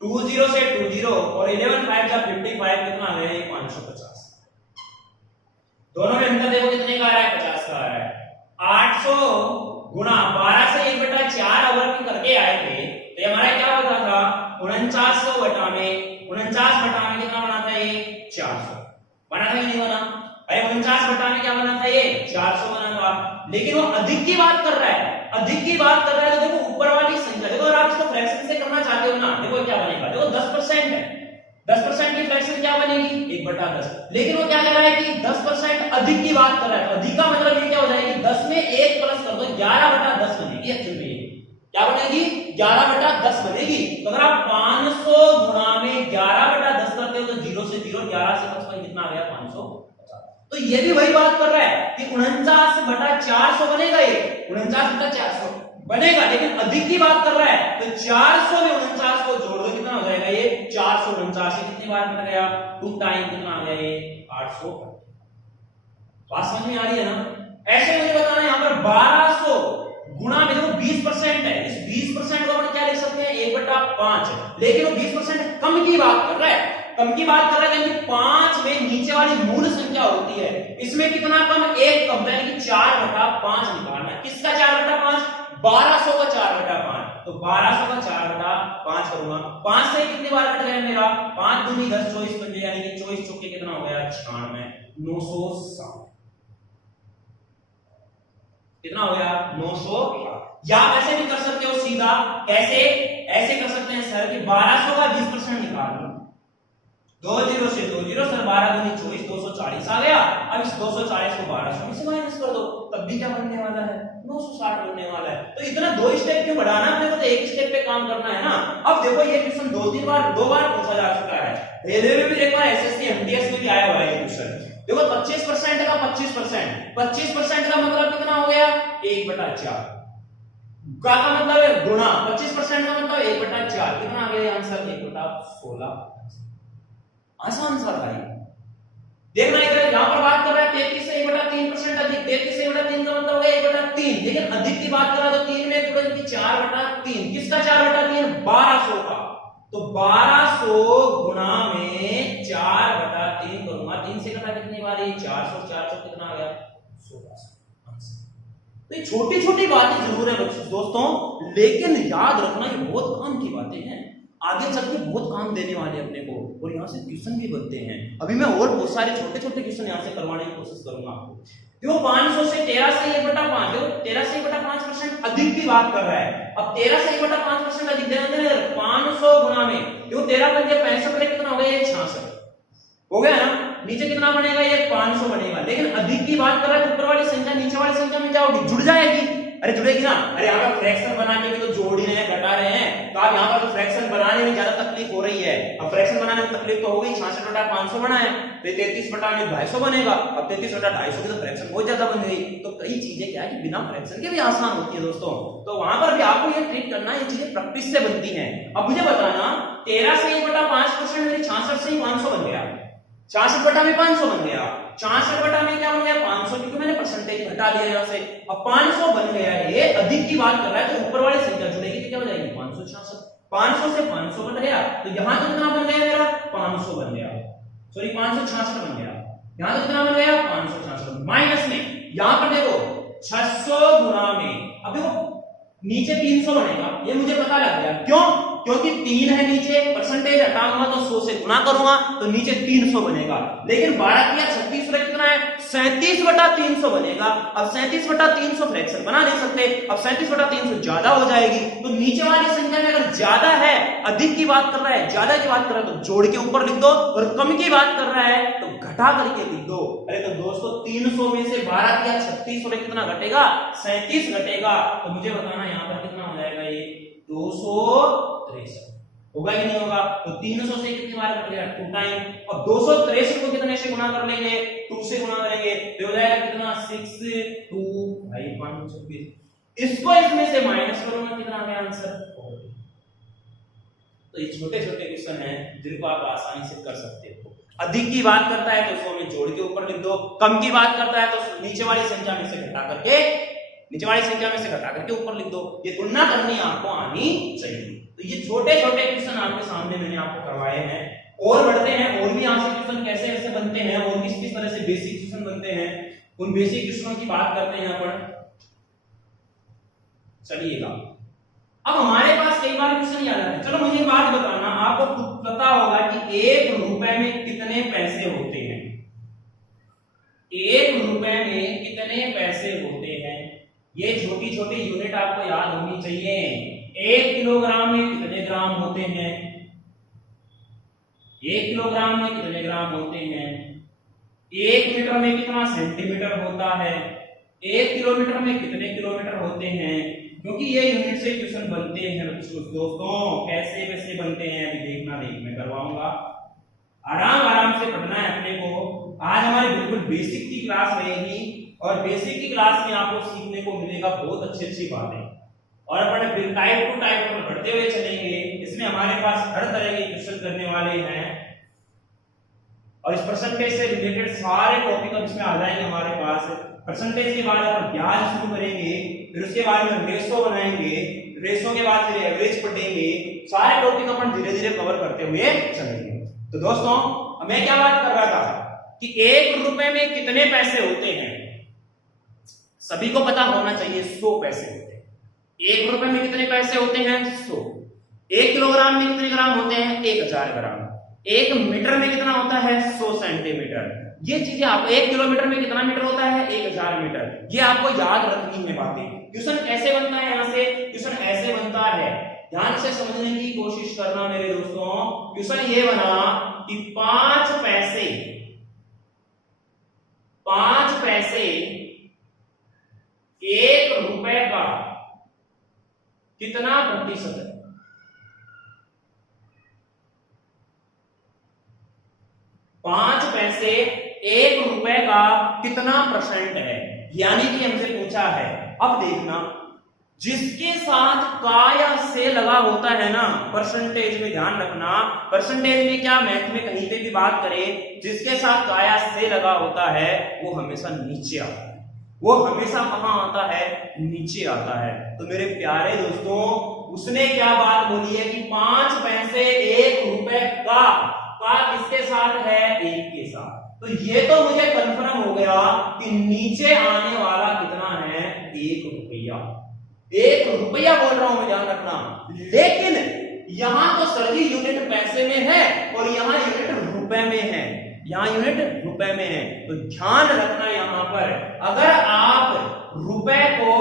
20 से 20 और 11 5 या 55 कितना आ गया? 550। दोनों में अंतर देखो कितने का आ रहा है? 50 का आ रहा है। 800 गुना 12 से 1/4 अगर भी करके आए थे तो हमारा क्या होता था? 4900 बटा में 49 बटा में कितना बना था? ये 400 बना था कि नहीं बना? अरे 49 बटा में क्या बना था? ये 400 बना था। लेकिन वो अधिक की बात कर रहा है, अधिक की बात कर रहा है तो देखो ऊपर वाली संख्या देखो, अगर आप इसको फ्रैक्शन से करना चाहते हो ना, देखो क्या बनेगा? देखो 10% है, 10% की फ्रैक्शन क्या बनेगी? 1/10। लेकिन वो क्या कह रहा है कि 10% अधिक की बात कर रहा है, तो अधिक का मतलब ये क्या हो जाएगी? 10 में 1 प्लस कर दो 11/10 बनेगी। एक्चुअली में क्या बनेगी? 11/10 बनेगी। तो अगर आप 500 गुणा में 11/10 करते हो तो 0 से 0, 11 से 55 कितना आ गया? 550। तो ये भी वही बात कर रहा है कि 49/400 बनेगा, ये 49/400 बनेगा, लेकिन अधिक की बात कर रहा है तो 400 में 49 को जोड़ दो, कितना हो जाएगा? ये 449। कितनी बार बन गया? 2 टाइम कितना आ गया? ये 800। बात समझ में आ रही है ना? ऐसे मुझे बताना, यहां पर 1200 गुणा में देखो 20% है, इस 20% को अपन क्या लिख सकते हैं? 1/5। लेकिन वो 20% कम की बात कर रहा है, कम की बात कर रहा है, यानी 5 में नीचे वाली मूल संख्या होती है, इसमें कितना कम? 1 कम, यानी 4/5 निकालना है। किसका 4/5? 1200 का 4/5। तो 1200 का 4/5 करूंगा, 5 से कितनी बार कट गया मेरा? 5 दूनी 10, 24 बन गया, यानी कि 24 चौके कितना हो गया? 96, 960। कितना हो गया? 960। या ऐसे भी कर सकते हो सीधा, कैसे? ऐसे कर सकते हैं सर कि 1200 का 20% निकाल लो, 20 से 20 सर, 12 दूनी 24, 240 आ गया। अब इस 240 को 1200 में से माइनस कर दो, तब भी क्या बनने वाला है? 960 बनने वाला है। तो इतना 2 स्टेप क्यों बढ़ाना? अपने को तो एक स्टेप पे काम करना है ना। अब देखो ये क्वेश्चन 2 बार पूछा जा चुका है, रेलवे में भी एक बार एसएससी एमटीएस में भी आया हुआ है ये क्वेश्चन। देखो 25% का 25%, 25% का मतलब कितना हो गया? 1/4 का मतलब है गुणा, 25% का मतलब 1/4, कितना आ गया आंसर? 1/16। आसान सा भाई, देखना इधर, यहां पर बात कर रहा है 33 से 1/3% अधिक, 33 से 1/3 का मतलब हो गया 1/3, लेकिन अधिक की बात कर रहा है तो 3 में 4/3। किसका 4/3? 1200 का। तो 1200 गुणा में 4/3 करूंगा, 3 से कटा कितनी बार? 400, 400 कितना आ गया? 16। तो ये छोटी छोटी बातें जरूर है दोस्तों, लेकिन याद रखना ये बहुत काम की बातें हैं, आगे चल के बहुत काम देने वाले अपने को, और यहाँ से क्वेश्चन भी बनते हैं। अभी मैं और बहुत सारे छोटे छोटे क्वेश्चन यहाँ से करवाने की कोशिश करूंगा आपको। देखो 500 से 13 से 1/5, देखो 13 से 1/5% अधिक की बात कर रहा है। अब 13 से 1/5% अधिक देना, 500 गुणा में देखो 13 बन गया 65, कितना हो गया? ये 66 हो गया ना। नीचे कितना बनेगा? ये 500 बनेगा, लेकिन अधिक की बात कर रहा है तो ऊपर वाली संख्या नीचे वाली संख्या में क्या होगी? जुड़ जाएगी। अरे जुड़ेगी ना। अरे यहाँ पर फ्रैक्शन बना के भी तो जोड़ ही रहे हैं, घटा रहे हैं, तो आप यहाँ पर तो फ्रैक्शन बनाने में ज्यादा तकलीफ हो रही है। अब फ्रैक्शन बनाने में तकलीफ तो हो गई, 66/500 बना है, तो 33/250 बनेगा। अब 33/250 की तो फ्रैक्शन बहुत ज्यादा बन गई। तो कई चीजें क्या है कि बिना फ्रैक्शन के भी आसान होती है दोस्तों, तो वहां पर भी आपको ये ट्रीट करना, ये चीजें प्रैक्टिस से बनती हैं। अब मुझे बताना 13 से 1/5% मेरी 66 से 500 बन गया, 66/500 बन गया, 66 में क्या बन गया 500, क्योंकि मैंने परसेंटेज घटा लिया यहां से। अब 500 बन गया, ये अधिक की बात कर रहा है, तो ऊपर वाली संख्या जुड़ेगी तो क्या हो जाएगी 566। 500 से 500 बन गया, तो यहां तो कितना बन गया मेरा 500 बन गया, सॉरी 566 बन गया। यहां तो कितना बन गया 566, माइनस में यहां पर देखो 600 गुना में, अब देखो नीचे 300 बनेगा, ये मुझे पता लग गया। क्यों? क्योंकि 3 है नीचे, परसेंटेज हटाऊंगा तो 100 से गुना करूंगा तो नीचे 300 बनेगा। लेकिन 12 किया 36 कितना है 37/300 बनेगा। अब 37/300 फ्रैक्शन बना नहीं सकते, अब 37/300 ज्यादा हो जाएगी, तो नीचे वाली संख्या में अगर ज्यादा है, अधिक की बात कर रहा है, ज्यादा की बात कर रहा है तो जोड़ के ऊपर लिख दो, और कम की बात कर रहा है तो घटा करके लिख दो। अरे तो दोस्तों 300 में से 12 किया 36 में कितना घटेगा 37 घटेगा, तो मुझे बताना यहाँ पर कितना हो जाएगा ये 263 होगा कि नहीं होगा। तो 300 से कितनी बार कट गया 2 टाइम, और 263 को कितने से गुना कर लेंगे 2 से गुना करेंगे तो हो जाएगा कितना 6 2 भाई 526, इसको इसमें से माइनस करूंगा कितना आ गया आंसर 4। तो ये छोटे छोटे क्वेश्चन हैं जिनको आप आसानी से कर सकते हो। अधिक की बात करता है तो 100 में जोड़ के ऊपर लिख दो, कम की बात करता है तो नीचे वाली संख्या में से घटा करके, नीचे वाली संख्या में से घटा करके ऊपर लिख दो। ये तुलना करनी आपको आनी चाहिए। तो ये छोटे छोटे क्वेश्चन आपके सामने मैंने आपको करवाए हैं। और बढ़ते हैं, और भी यहाँ से क्वेश्चन कैसे कैसे बनते हैं और किस किस तरह से बेसिक क्वेश्चन बनते हैं, उन बेसिक क्वेश्चनों की बात करते हैं यहाँ पर। चलिएगा, अब हमारे पास कई बार क्वेश्चन याद आते हैं। चलो मुझे एक बात बताना, आपको खुद पता होगा कि 1 रुपए में कितने पैसे होते हैं, 1 रुपए में कितने पैसे होते हैं, ये छोटी छोटी यूनिट आपको याद होनी चाहिए। 1 किलोग्राम में कितने ग्राम होते हैं, 1 किलोग्राम में कितने ग्राम होते हैं, 1 मीटर में कितना सेंटीमीटर होता है, 1 किलोमीटर में कितने किलोमीटर होते हैं, क्योंकि ये यूनिट से क्वेश्चन बनते हैं दोस्तों। कैसे वैसे बनते हैं अभी देखना, नहीं मैं करवाऊंगा, आराम आराम से पढ़ना है अपने को। आज हमारी बिल्कुल बेसिक की क्लास रहेगी, और बेसिक की क्लास में आपको सीखने को मिलेगा बहुत अच्छी अच्छी बातें, और अपन टाइप टू टाइप पर बढ़ते हुए चलेंगे। इसमें हमारे पास हर तरह के क्वेश्चन करने वाले हैं, और इस परसेंटेज से रिलेटेड सारे टॉपिक अब इसमें आ जाएंगे हमारे पास। परसेंटेज के बाद अपन ब्याज शुरू करेंगे, फिर उसके बाद में रेशो बनाएंगे, रेशो के बाद फिर एवरेज पढ़ेंगे। सारे टॉपिक अपन धीरे धीरे कवर करते हुए चलेंगे। तो दोस्तों मैं क्या बात कर रहा था कि 1 रुपए में कितने पैसे होते हैं, सभी को पता होना चाहिए 100 पैसे होते हैं। 1 रुपए में कितने पैसे होते हैं 100। 1 किलोग्राम में कितने ग्राम होते हैं 1000 ग्राम। 1 मीटर में कितना होता है 100 सेंटीमीटर। ये चीजें आप 1 किलोमीटर में कितना मीटर होता है 1000 मीटर, ये आपको याद रखनी है बातें। क्वेश्चन कैसे बनता है, यहां से क्वेश्चन ऐसे बनता है, ध्यान से समझने की कोशिश करना मेरे दोस्तों। क्वेश्चन ये बना कि 5 पैसे 1 रुपए का कितना प्रतिशत है, 5 पैसे 1 रुपए का कितना परसेंट है, यानी कि हमसे पूछा है। अब देखना, जिसके साथ का या से लगा होता है ना, परसेंटेज में ध्यान रखना, परसेंटेज में क्या मैथ में कहीं पे भी बात करें, जिसके साथ का या से लगा होता है वो हमेशा नीचे आता है, वो हमेशा कहां आता है नीचे आता है। तो मेरे प्यारे दोस्तों, उसने क्या बात बोली है कि 5 पैसे 1 रुपए का किसके साथ है 1 के साथ। तो ये तो मुझे कंफर्म हो गया कि नीचे आने वाला कितना है 1 रुपया। 1 रुपया बोल रहा हूं मैं, ध्यान रखना। लेकिन यहां तो सभी यूनिट पैसे में है और यहां यूनिट रुपए में है, यहां यूनिट रुपए में है। तो ध्यान रखना यहां पर, अगर आप रुपए को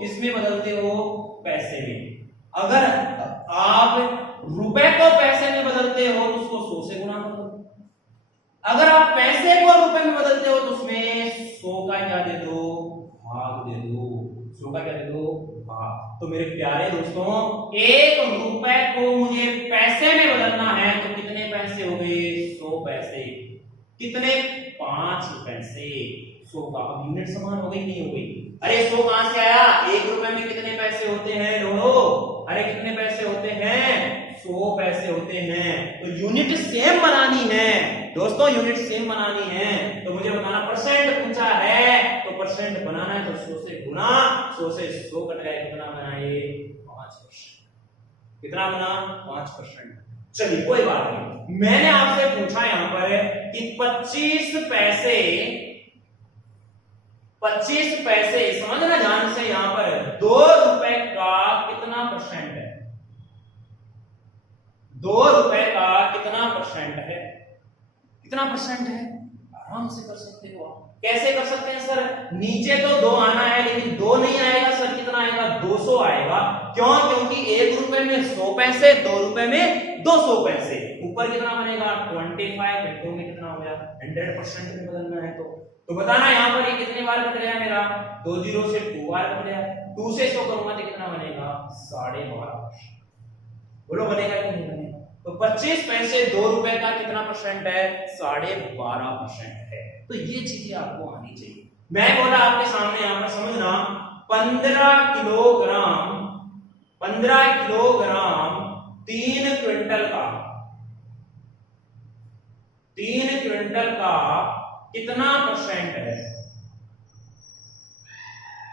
किसमें बदलते हो पैसे में, अगर आप रुपए को पैसे में बदलते हो तो उसको 100 से गुना कर दो, अगर आप पैसे को रुपए में बदलते हो तो उसमें 100 का क्या दे दो भाग दे दो, 100 का क्या दे दो भाग। तो मेरे प्यारे दोस्तों 1 रुपए को मुझे पैसे में बदलना है तो कितने पैसे हो गए 100 पैसे। कितने 5 पैसे 100 का। अब यूनिट समान हो गई नहीं हो गई? अरे 100 कहां से आया? 1 रुपए में कितने पैसे होते हैं लोगों? अरे कितने पैसे होते हैं? 100 पैसे होते हैं। तो यूनिट सेम बनानी है दोस्तों, यूनिट सेम बनानी है तो मुझे बताना परसेंट पूछा है तो परसेंट बनाना है तो 100 से गुना, 100 से 100 कट गया, कितना बना ये 5%। कितना बना 5%। चलिए कोई बात नहीं, मैंने आपसे पूछा यहां पर कि 25 पैसे समझना ध्यान से, यहां पर 2 रुपए का कितना परसेंट है? 2 रुपए का कितना परसेंट है? कितना परसेंट है? आराम से कर सकते हो आप। कैसे कर सकते हैं सर? नीचे तो 2 आना है लेकिन 2 नहीं आएगा सर, कितना आएगा 200 आएगा। क्यों? क्योंकि 1 रुपए में 100 पैसे, 2 रुपए में 200 पैसे। ऊपर कितना बनेगा 25, घंटों में कितना हो गया 100% में बदलना है तो बताना यहां पर ये कितने बार कट गया मेरा 2 0 से 2 बार कट गया। 2 से 100 करूंगा तो कितना बनेगा 12.5%। बोलो बनेगा कि नहीं बनेगा? तो 25 पैसे 2 रुपए का कितना परसेंट है 12.5% है। तो ये चीजें आपको आनी चाहिए। मैं बोला आपके सामने यहां पर समझना 15 किलोग्राम 3 क्विंटल का 3 क्विंटल का कितना परसेंट है?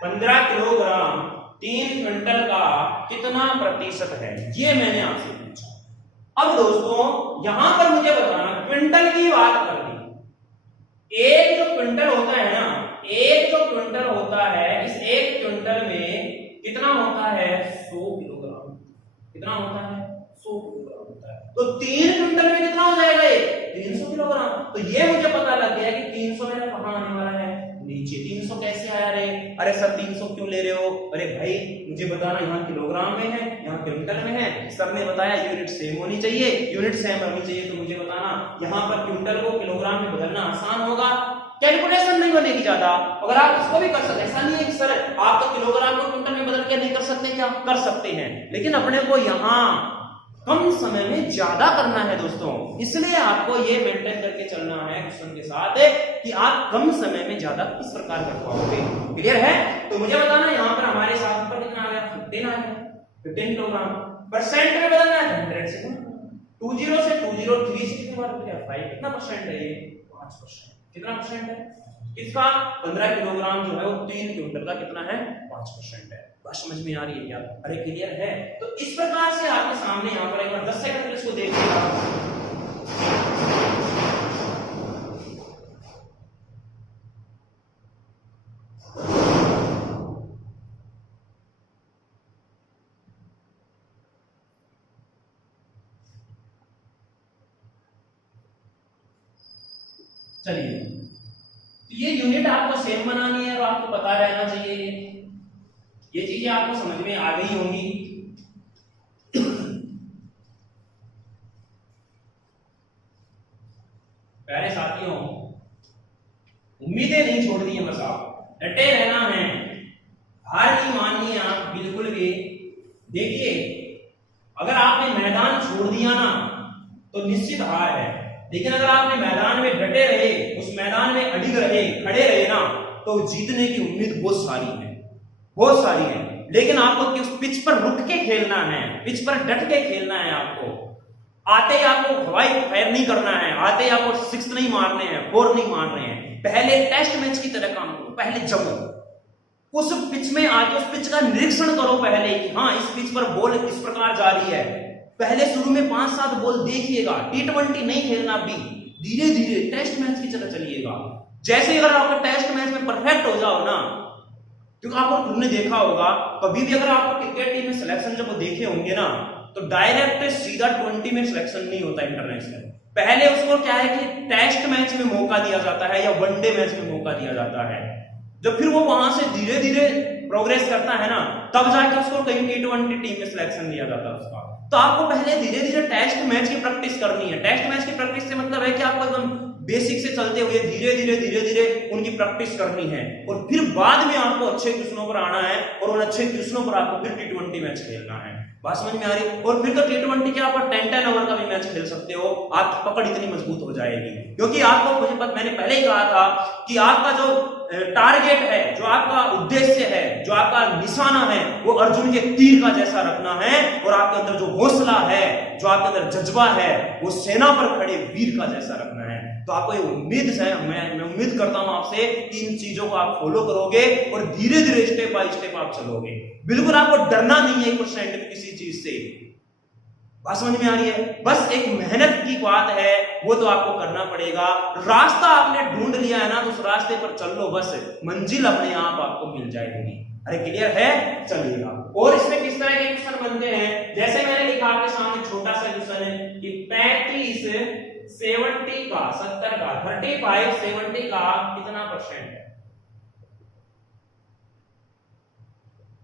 15 किलोग्राम 3 क्विंटल का कितना प्रतिशत है? ये मैंने आपसे पूछा। अब दोस्तों यहां पर मुझे बताना, क्विंटल की बात कर दी। एक जो क्विंटल होता है ना, एक जो क्विंटल होता है, इस 1 क्विंटल में कितना होता है 100 किलोग्राम। कितना होता है 100 किलोग्राम होता है। तो 3 क्विंटल में कितना हो जाएगा ये 300 किलोग्राम। तो ये मुझे पता लग गया कि 300 मेरा कहां आने वाला है नीचे। 300 कैसे आया रे? अरे सर 300 क्यों ले रहे हो? अरे भाई मुझे बताना, यहाँ किलोग्राम में है यहाँ क्विंटल में है। सर ने बताया यूनिट सेम होनी चाहिए, यूनिट सेम होनी चाहिए तो मुझे बताना यहाँ पर क्विंटल को किलोग्राम में बदलना आसान होगा, कैलकुलेशन नहीं बनेगी ज्यादा। अगर आप इसको भी कर सकते, ऐसा नहीं है कि सर आप तो किलोग्राम को क्विंटल में बदल के नहीं कर सकते, क्या कर सकते हैं, लेकिन अपने को यहाँ कम समय में ज्यादा करना है दोस्तों। इसलिए आपको ये मेंटेन करके चलना है क्वेश्चन के साथ कि आप कम समय में ज्यादा किस प्रकार कर पाओगे। क्लियर है? तो मुझे बताना यहाँ पर हमारे साथ पर कितना आ गया 15 आ गया 15 किलोग्राम। परसेंट में बदलना है 100 से 20 से 203 से कितने बार बचा 5 कितना परसेंट है ये 5%। कितना परसेंट है इसका? 15 किलोग्राम जो है वो 3 क्विंटल का कितना है 5% है। बात समझ में आ रही है क्या? अरे क्लियर है? तो इस प्रकार से आपके सामने यहाँ पर एक बार 10 सेकंड इसको देखिएगा। चलिए तो ये यूनिट आपको सेम बनानी है और आपको पता रहना चाहिए, ये चीजें आपको समझ में आ गई होंगी। प्यारे साथियों उम्मीदें नहीं छोड़नी है, बस आप डटे रहना है, हार नहीं माननी है आप बिल्कुल भी। देखिए अगर आपने मैदान छोड़ दिया ना तो निश्चित हार है, लेकिन अगर आपने मैदान में डटे रहे, उस मैदान में अडिग रहे, खड़े रहे ना, तो जीतने की उम्मीद बहुत सारी है, बहुत सारी है। लेकिन आपको उस पिच पर रुक के खेलना है, पिच पर डट के खेलना है। आपको आते ही आपको हवाई फायर नहीं करना है, आते ही आपको 6 नहीं मारने हैं, 4 नहीं मारने हैं। पहले टेस्ट मैच की तरह काम करो, पहले जमो उस पिच में आके उस पिच का निरीक्षण करो पहले कि हाँ इस पिच पर बॉल किस प्रकार जा रही है। पहले शुरू में 5-7 बॉल देखिएगा, T20 नहीं खेलना, भी धीरे धीरे टेस्ट मैच की तरह चलिएगा। जैसे अगर आपका टेस्ट मैच में परफेक्ट हो जाओ ना, क्योंकि आपको खुद ने देखा होगा कभी भी अगर आपको क्रिकेट टीम में सिलेक्शन जब वो देखे होंगे ना, तो डायरेक्ट सीधा 20 में सिलेक्शन नहीं होता इंटरनेशनल। पहले उसको क्या है कि टेस्ट मैच में मौका दिया जाता है या वनडे मैच में मौका दिया जाता है। जब फिर वो वहां से धीरे धीरे प्रोग्रेस करता है ना, तब जाके उसको कहीं T20 टीम में सिलेक्शन दिया जाता है उसका। तो आपको पहले धीरे धीरे टेस्ट मैच की प्रैक्टिस करनी है। टेस्ट मैच की प्रैक्टिस से मतलब है कि आपको एकदम बेसिक से चलते हुए धीरे धीरे उनकी प्रैक्टिस करनी है और फिर बाद में आपको अच्छे क्वेश्चनों पर आना है और उन अच्छे क्वेश्चनों पर आपको फिर T20 मैच खेलना है। बात समझ में आ रही? और फिर तो T20 क्या आप 10 ओवर का भी मैच खेल सकते हो, आपकी पकड़ इतनी मजबूत हो जाएगी। क्योंकि आपको मैंने पहले ही कहा था कि आपका जो टारगेट है, जो आपका उद्देश्य है, जो आपका निशाना है, वो अर्जुन के तीर का जैसा रखना है और आपके अंदर जो हौसला है, जो आपके अंदर जज्बा है, वो सेना पर खड़े वीर का जैसा रखना है। तो आपको ये उम्मीद है, मैं उम्मीद करता हूं आपसे कि इन चीजों को आप फॉलो करोगे और धीरे धीरे स्टेप बाय स्टेप आप चलोगे। बिल्कुल आपको डरना नहीं है 1% में किसी चीज से। बात समझ में आ रही है? बस एक मेहनत की बात है, वो तो आपको करना पड़ेगा। रास्ता आपने ढूंढ लिया है ना, तो उस रास्ते पर चल लो, बस मंजिल अपने आप आपको मिल जाएगी। अरे क्लियर है? चलिएगा। और इसमें किस तरह के क्वेश्चन बनते हैं, जैसे मैंने लिखा आपके सामने छोटा सा क्वेश्चन है कि 35 70 का 70 का 35 70 का कितना परसेंट है।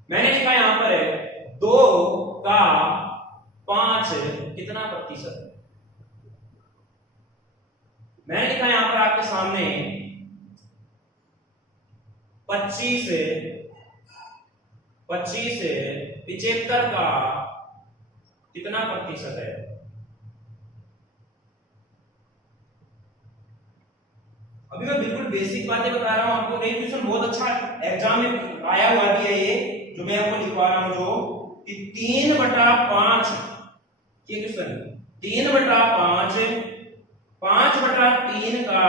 मैंने लिखा यहां पर 2 का 5 कितना प्रतिशत है। मैंने लिखा यहां पर आपके सामने 25 75 का कितना प्रतिशत है। अभी मैं बिल्कुल बेसिक बातें बता रहा हूं आपको। एक क्वेश्चन बहुत अच्छा एग्जाम में आया हुआ भी है, ये जो मैं आपको लिखवा रहा हूं, जो कि 3/5 ये क्वेश्चन 3/5 5/3 का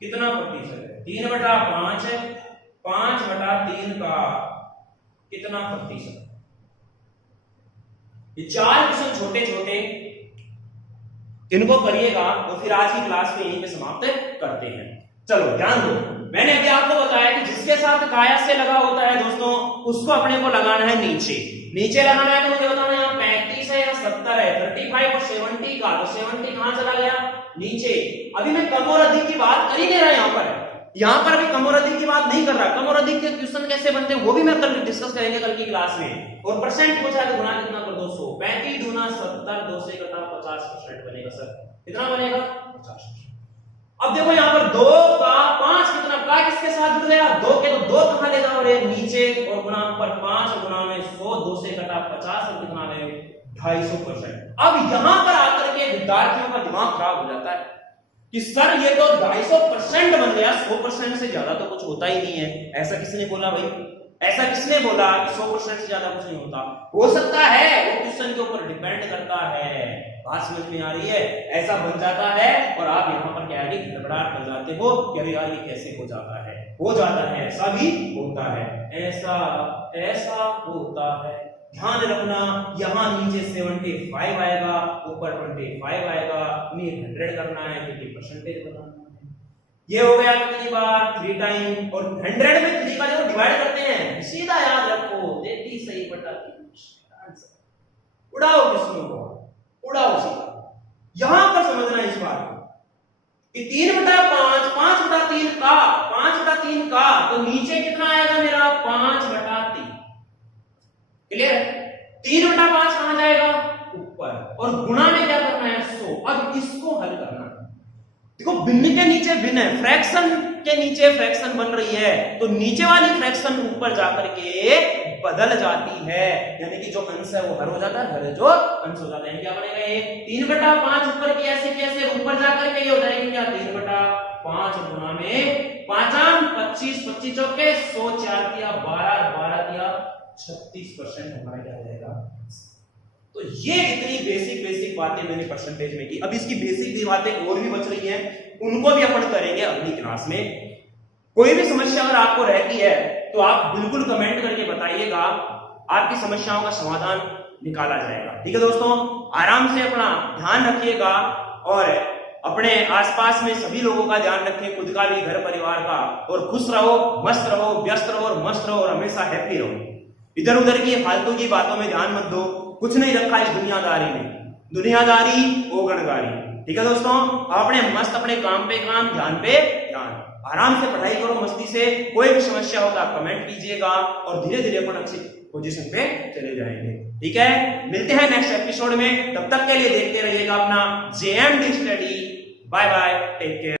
कितना प्रतिशत है। 3/5 5/3 का कितना प्रतिशत। ये 4 क्वेश्चन छोटे छोटे, इनको करिएगा और फिर आज की क्लास में यहीं पे समाप्त करते हैं। चलो ध्यान दो, मैंने अभी आपको बताया कि जिसके साथ काया से लगा होता है दोस्तों, उसको अपने को लगाना है नीचे लगाना है। तो मुझे बताना यहाँ 35 है या 70 है। 35 और 70 का, तो 70 कहां चला गया? नीचे। अभी मैं कम और अधिक की बात कर ही नहीं रहा यहाँ पर अभी कम और अधिक की बात नहीं कर रहा। कम और अधिक के क्वेश्चन कैसे बनते हैं वो भी मैं कल डिस्कस करेंगे कल की क्लास में। और परसेंट पूछा है तो गुना कितना कर 200। 35 दूना 70, 2 से घटा 50% बनेगा सर। कितना बनेगा? 50%। अब देखो यहाँ पर 2 का 5 कितना, का किसके साथ जुड़ गया? 2 के, तो 2 कहां लेगा और एक नीचे, और गुना पर 5 गुना में 100, 2 से घटा 50 और कितना ले 250%। अब यहां पर आकर के विद्यार्थियों का दिमाग खराब हो जाता है कि सर ये तो 250% बन गया, 100% से ज्यादा तो कुछ होता ही नहीं है। ऐसा किसने बोला भाई? ऐसा किसने बोला कि 100% से ज्यादा कुछ नहीं होता? हो सकता है, वो क्वेश्चन के ऊपर डिपेंड करता है। बात समझ में आ रही है? ऐसा बन जाता है और आप यहाँ पर क्या है, घबराहट कर जाते हो कि यार ये कैसे हो जाता है। हो जाता है, ऐसा भी होता है, ऐसा होता है। ध्यान रखना, यहां नीचे 75 आएगा, ऊपर 25 आएगा, उन्हें 100 करना है क्योंकि परसेंटेज बनाना है। ये हो गया कितनी बार? 3 टाइम। और 100 में 3 का जो डिवाइड करते हैं, सीधा याद रखो 33 सही बटा 3 आंसर। उड़ाओ किस्मों को, उड़ाओ सीधा। यहां पर समझना इस बात कि 3/5 5/3 का 5/3 का, तो नीचे कितना आएगा मेरा? 5/3। क्लियर? 3/5 कहां जाएगा? ऊपर। और गुणा में क्या करना है? 100। अब इसको हल करना है। देखो भिन्न के नीचे भिन्न है, फ्रैक्शन के नीचे फ्रैक्शन बन रही है, तो नीचे वाली फ्रैक्शन ऊपर जाकर के बदल जाती है, यानी कि जो अंश है वो हर हो जाता है, हर जो अंश हो जाता है। क्या बनेगा? ये 3/5 ऊपर की ऐसे कैसे ऊपर जाकर के ये हो जाएगी क्या? 3/5 गुणा में 5 25 25 चौके 100 4 दिया 12 12 दिया 36% हमारा क्या जाएगा। तो ये इतनी बेसिक बातें मैंने परसेंटेज में की। अब इसकी बेसिक बातें और भी बच रही हैं, उनको भी अपन करेंगे अगली क्लास में। कोई भी समस्या अगर आपको रहती है तो आप बिल्कुल कमेंट करके बताइएगा, आपकी समस्याओं का समाधान निकाला जाएगा। ठीक है दोस्तों, आराम से अपना ध्यान रखिएगा और अपने आसपास में सभी लोगों का ध्यान रखें, खुद का भी, घर परिवार का, और खुश रहो, मस्त रहो, व्यस्त रहो और मस्त रहो और हमेशा हैप्पी रहो। इधर उधर की फालतू की बातों में ध्यान मत दो, कुछ नहीं रखा इस दुनियादारी में, दुनियादारी ओगणदारी। ठीक है दोस्तों, अपने मस्त अपने काम पे काम, ध्यान पे ध्यान, आराम से पढ़ाई करो मस्ती से। कोई भी समस्या होगा कमेंट कीजिएगा और धीरे धीरे अपन अच्छी पोजीशन पे चले जाएंगे। ठीक है, मिलते हैं नेक्स्ट एपिसोड में। तब तक के लिए देखते रहिएगा अपना JMD study bye bye, take care.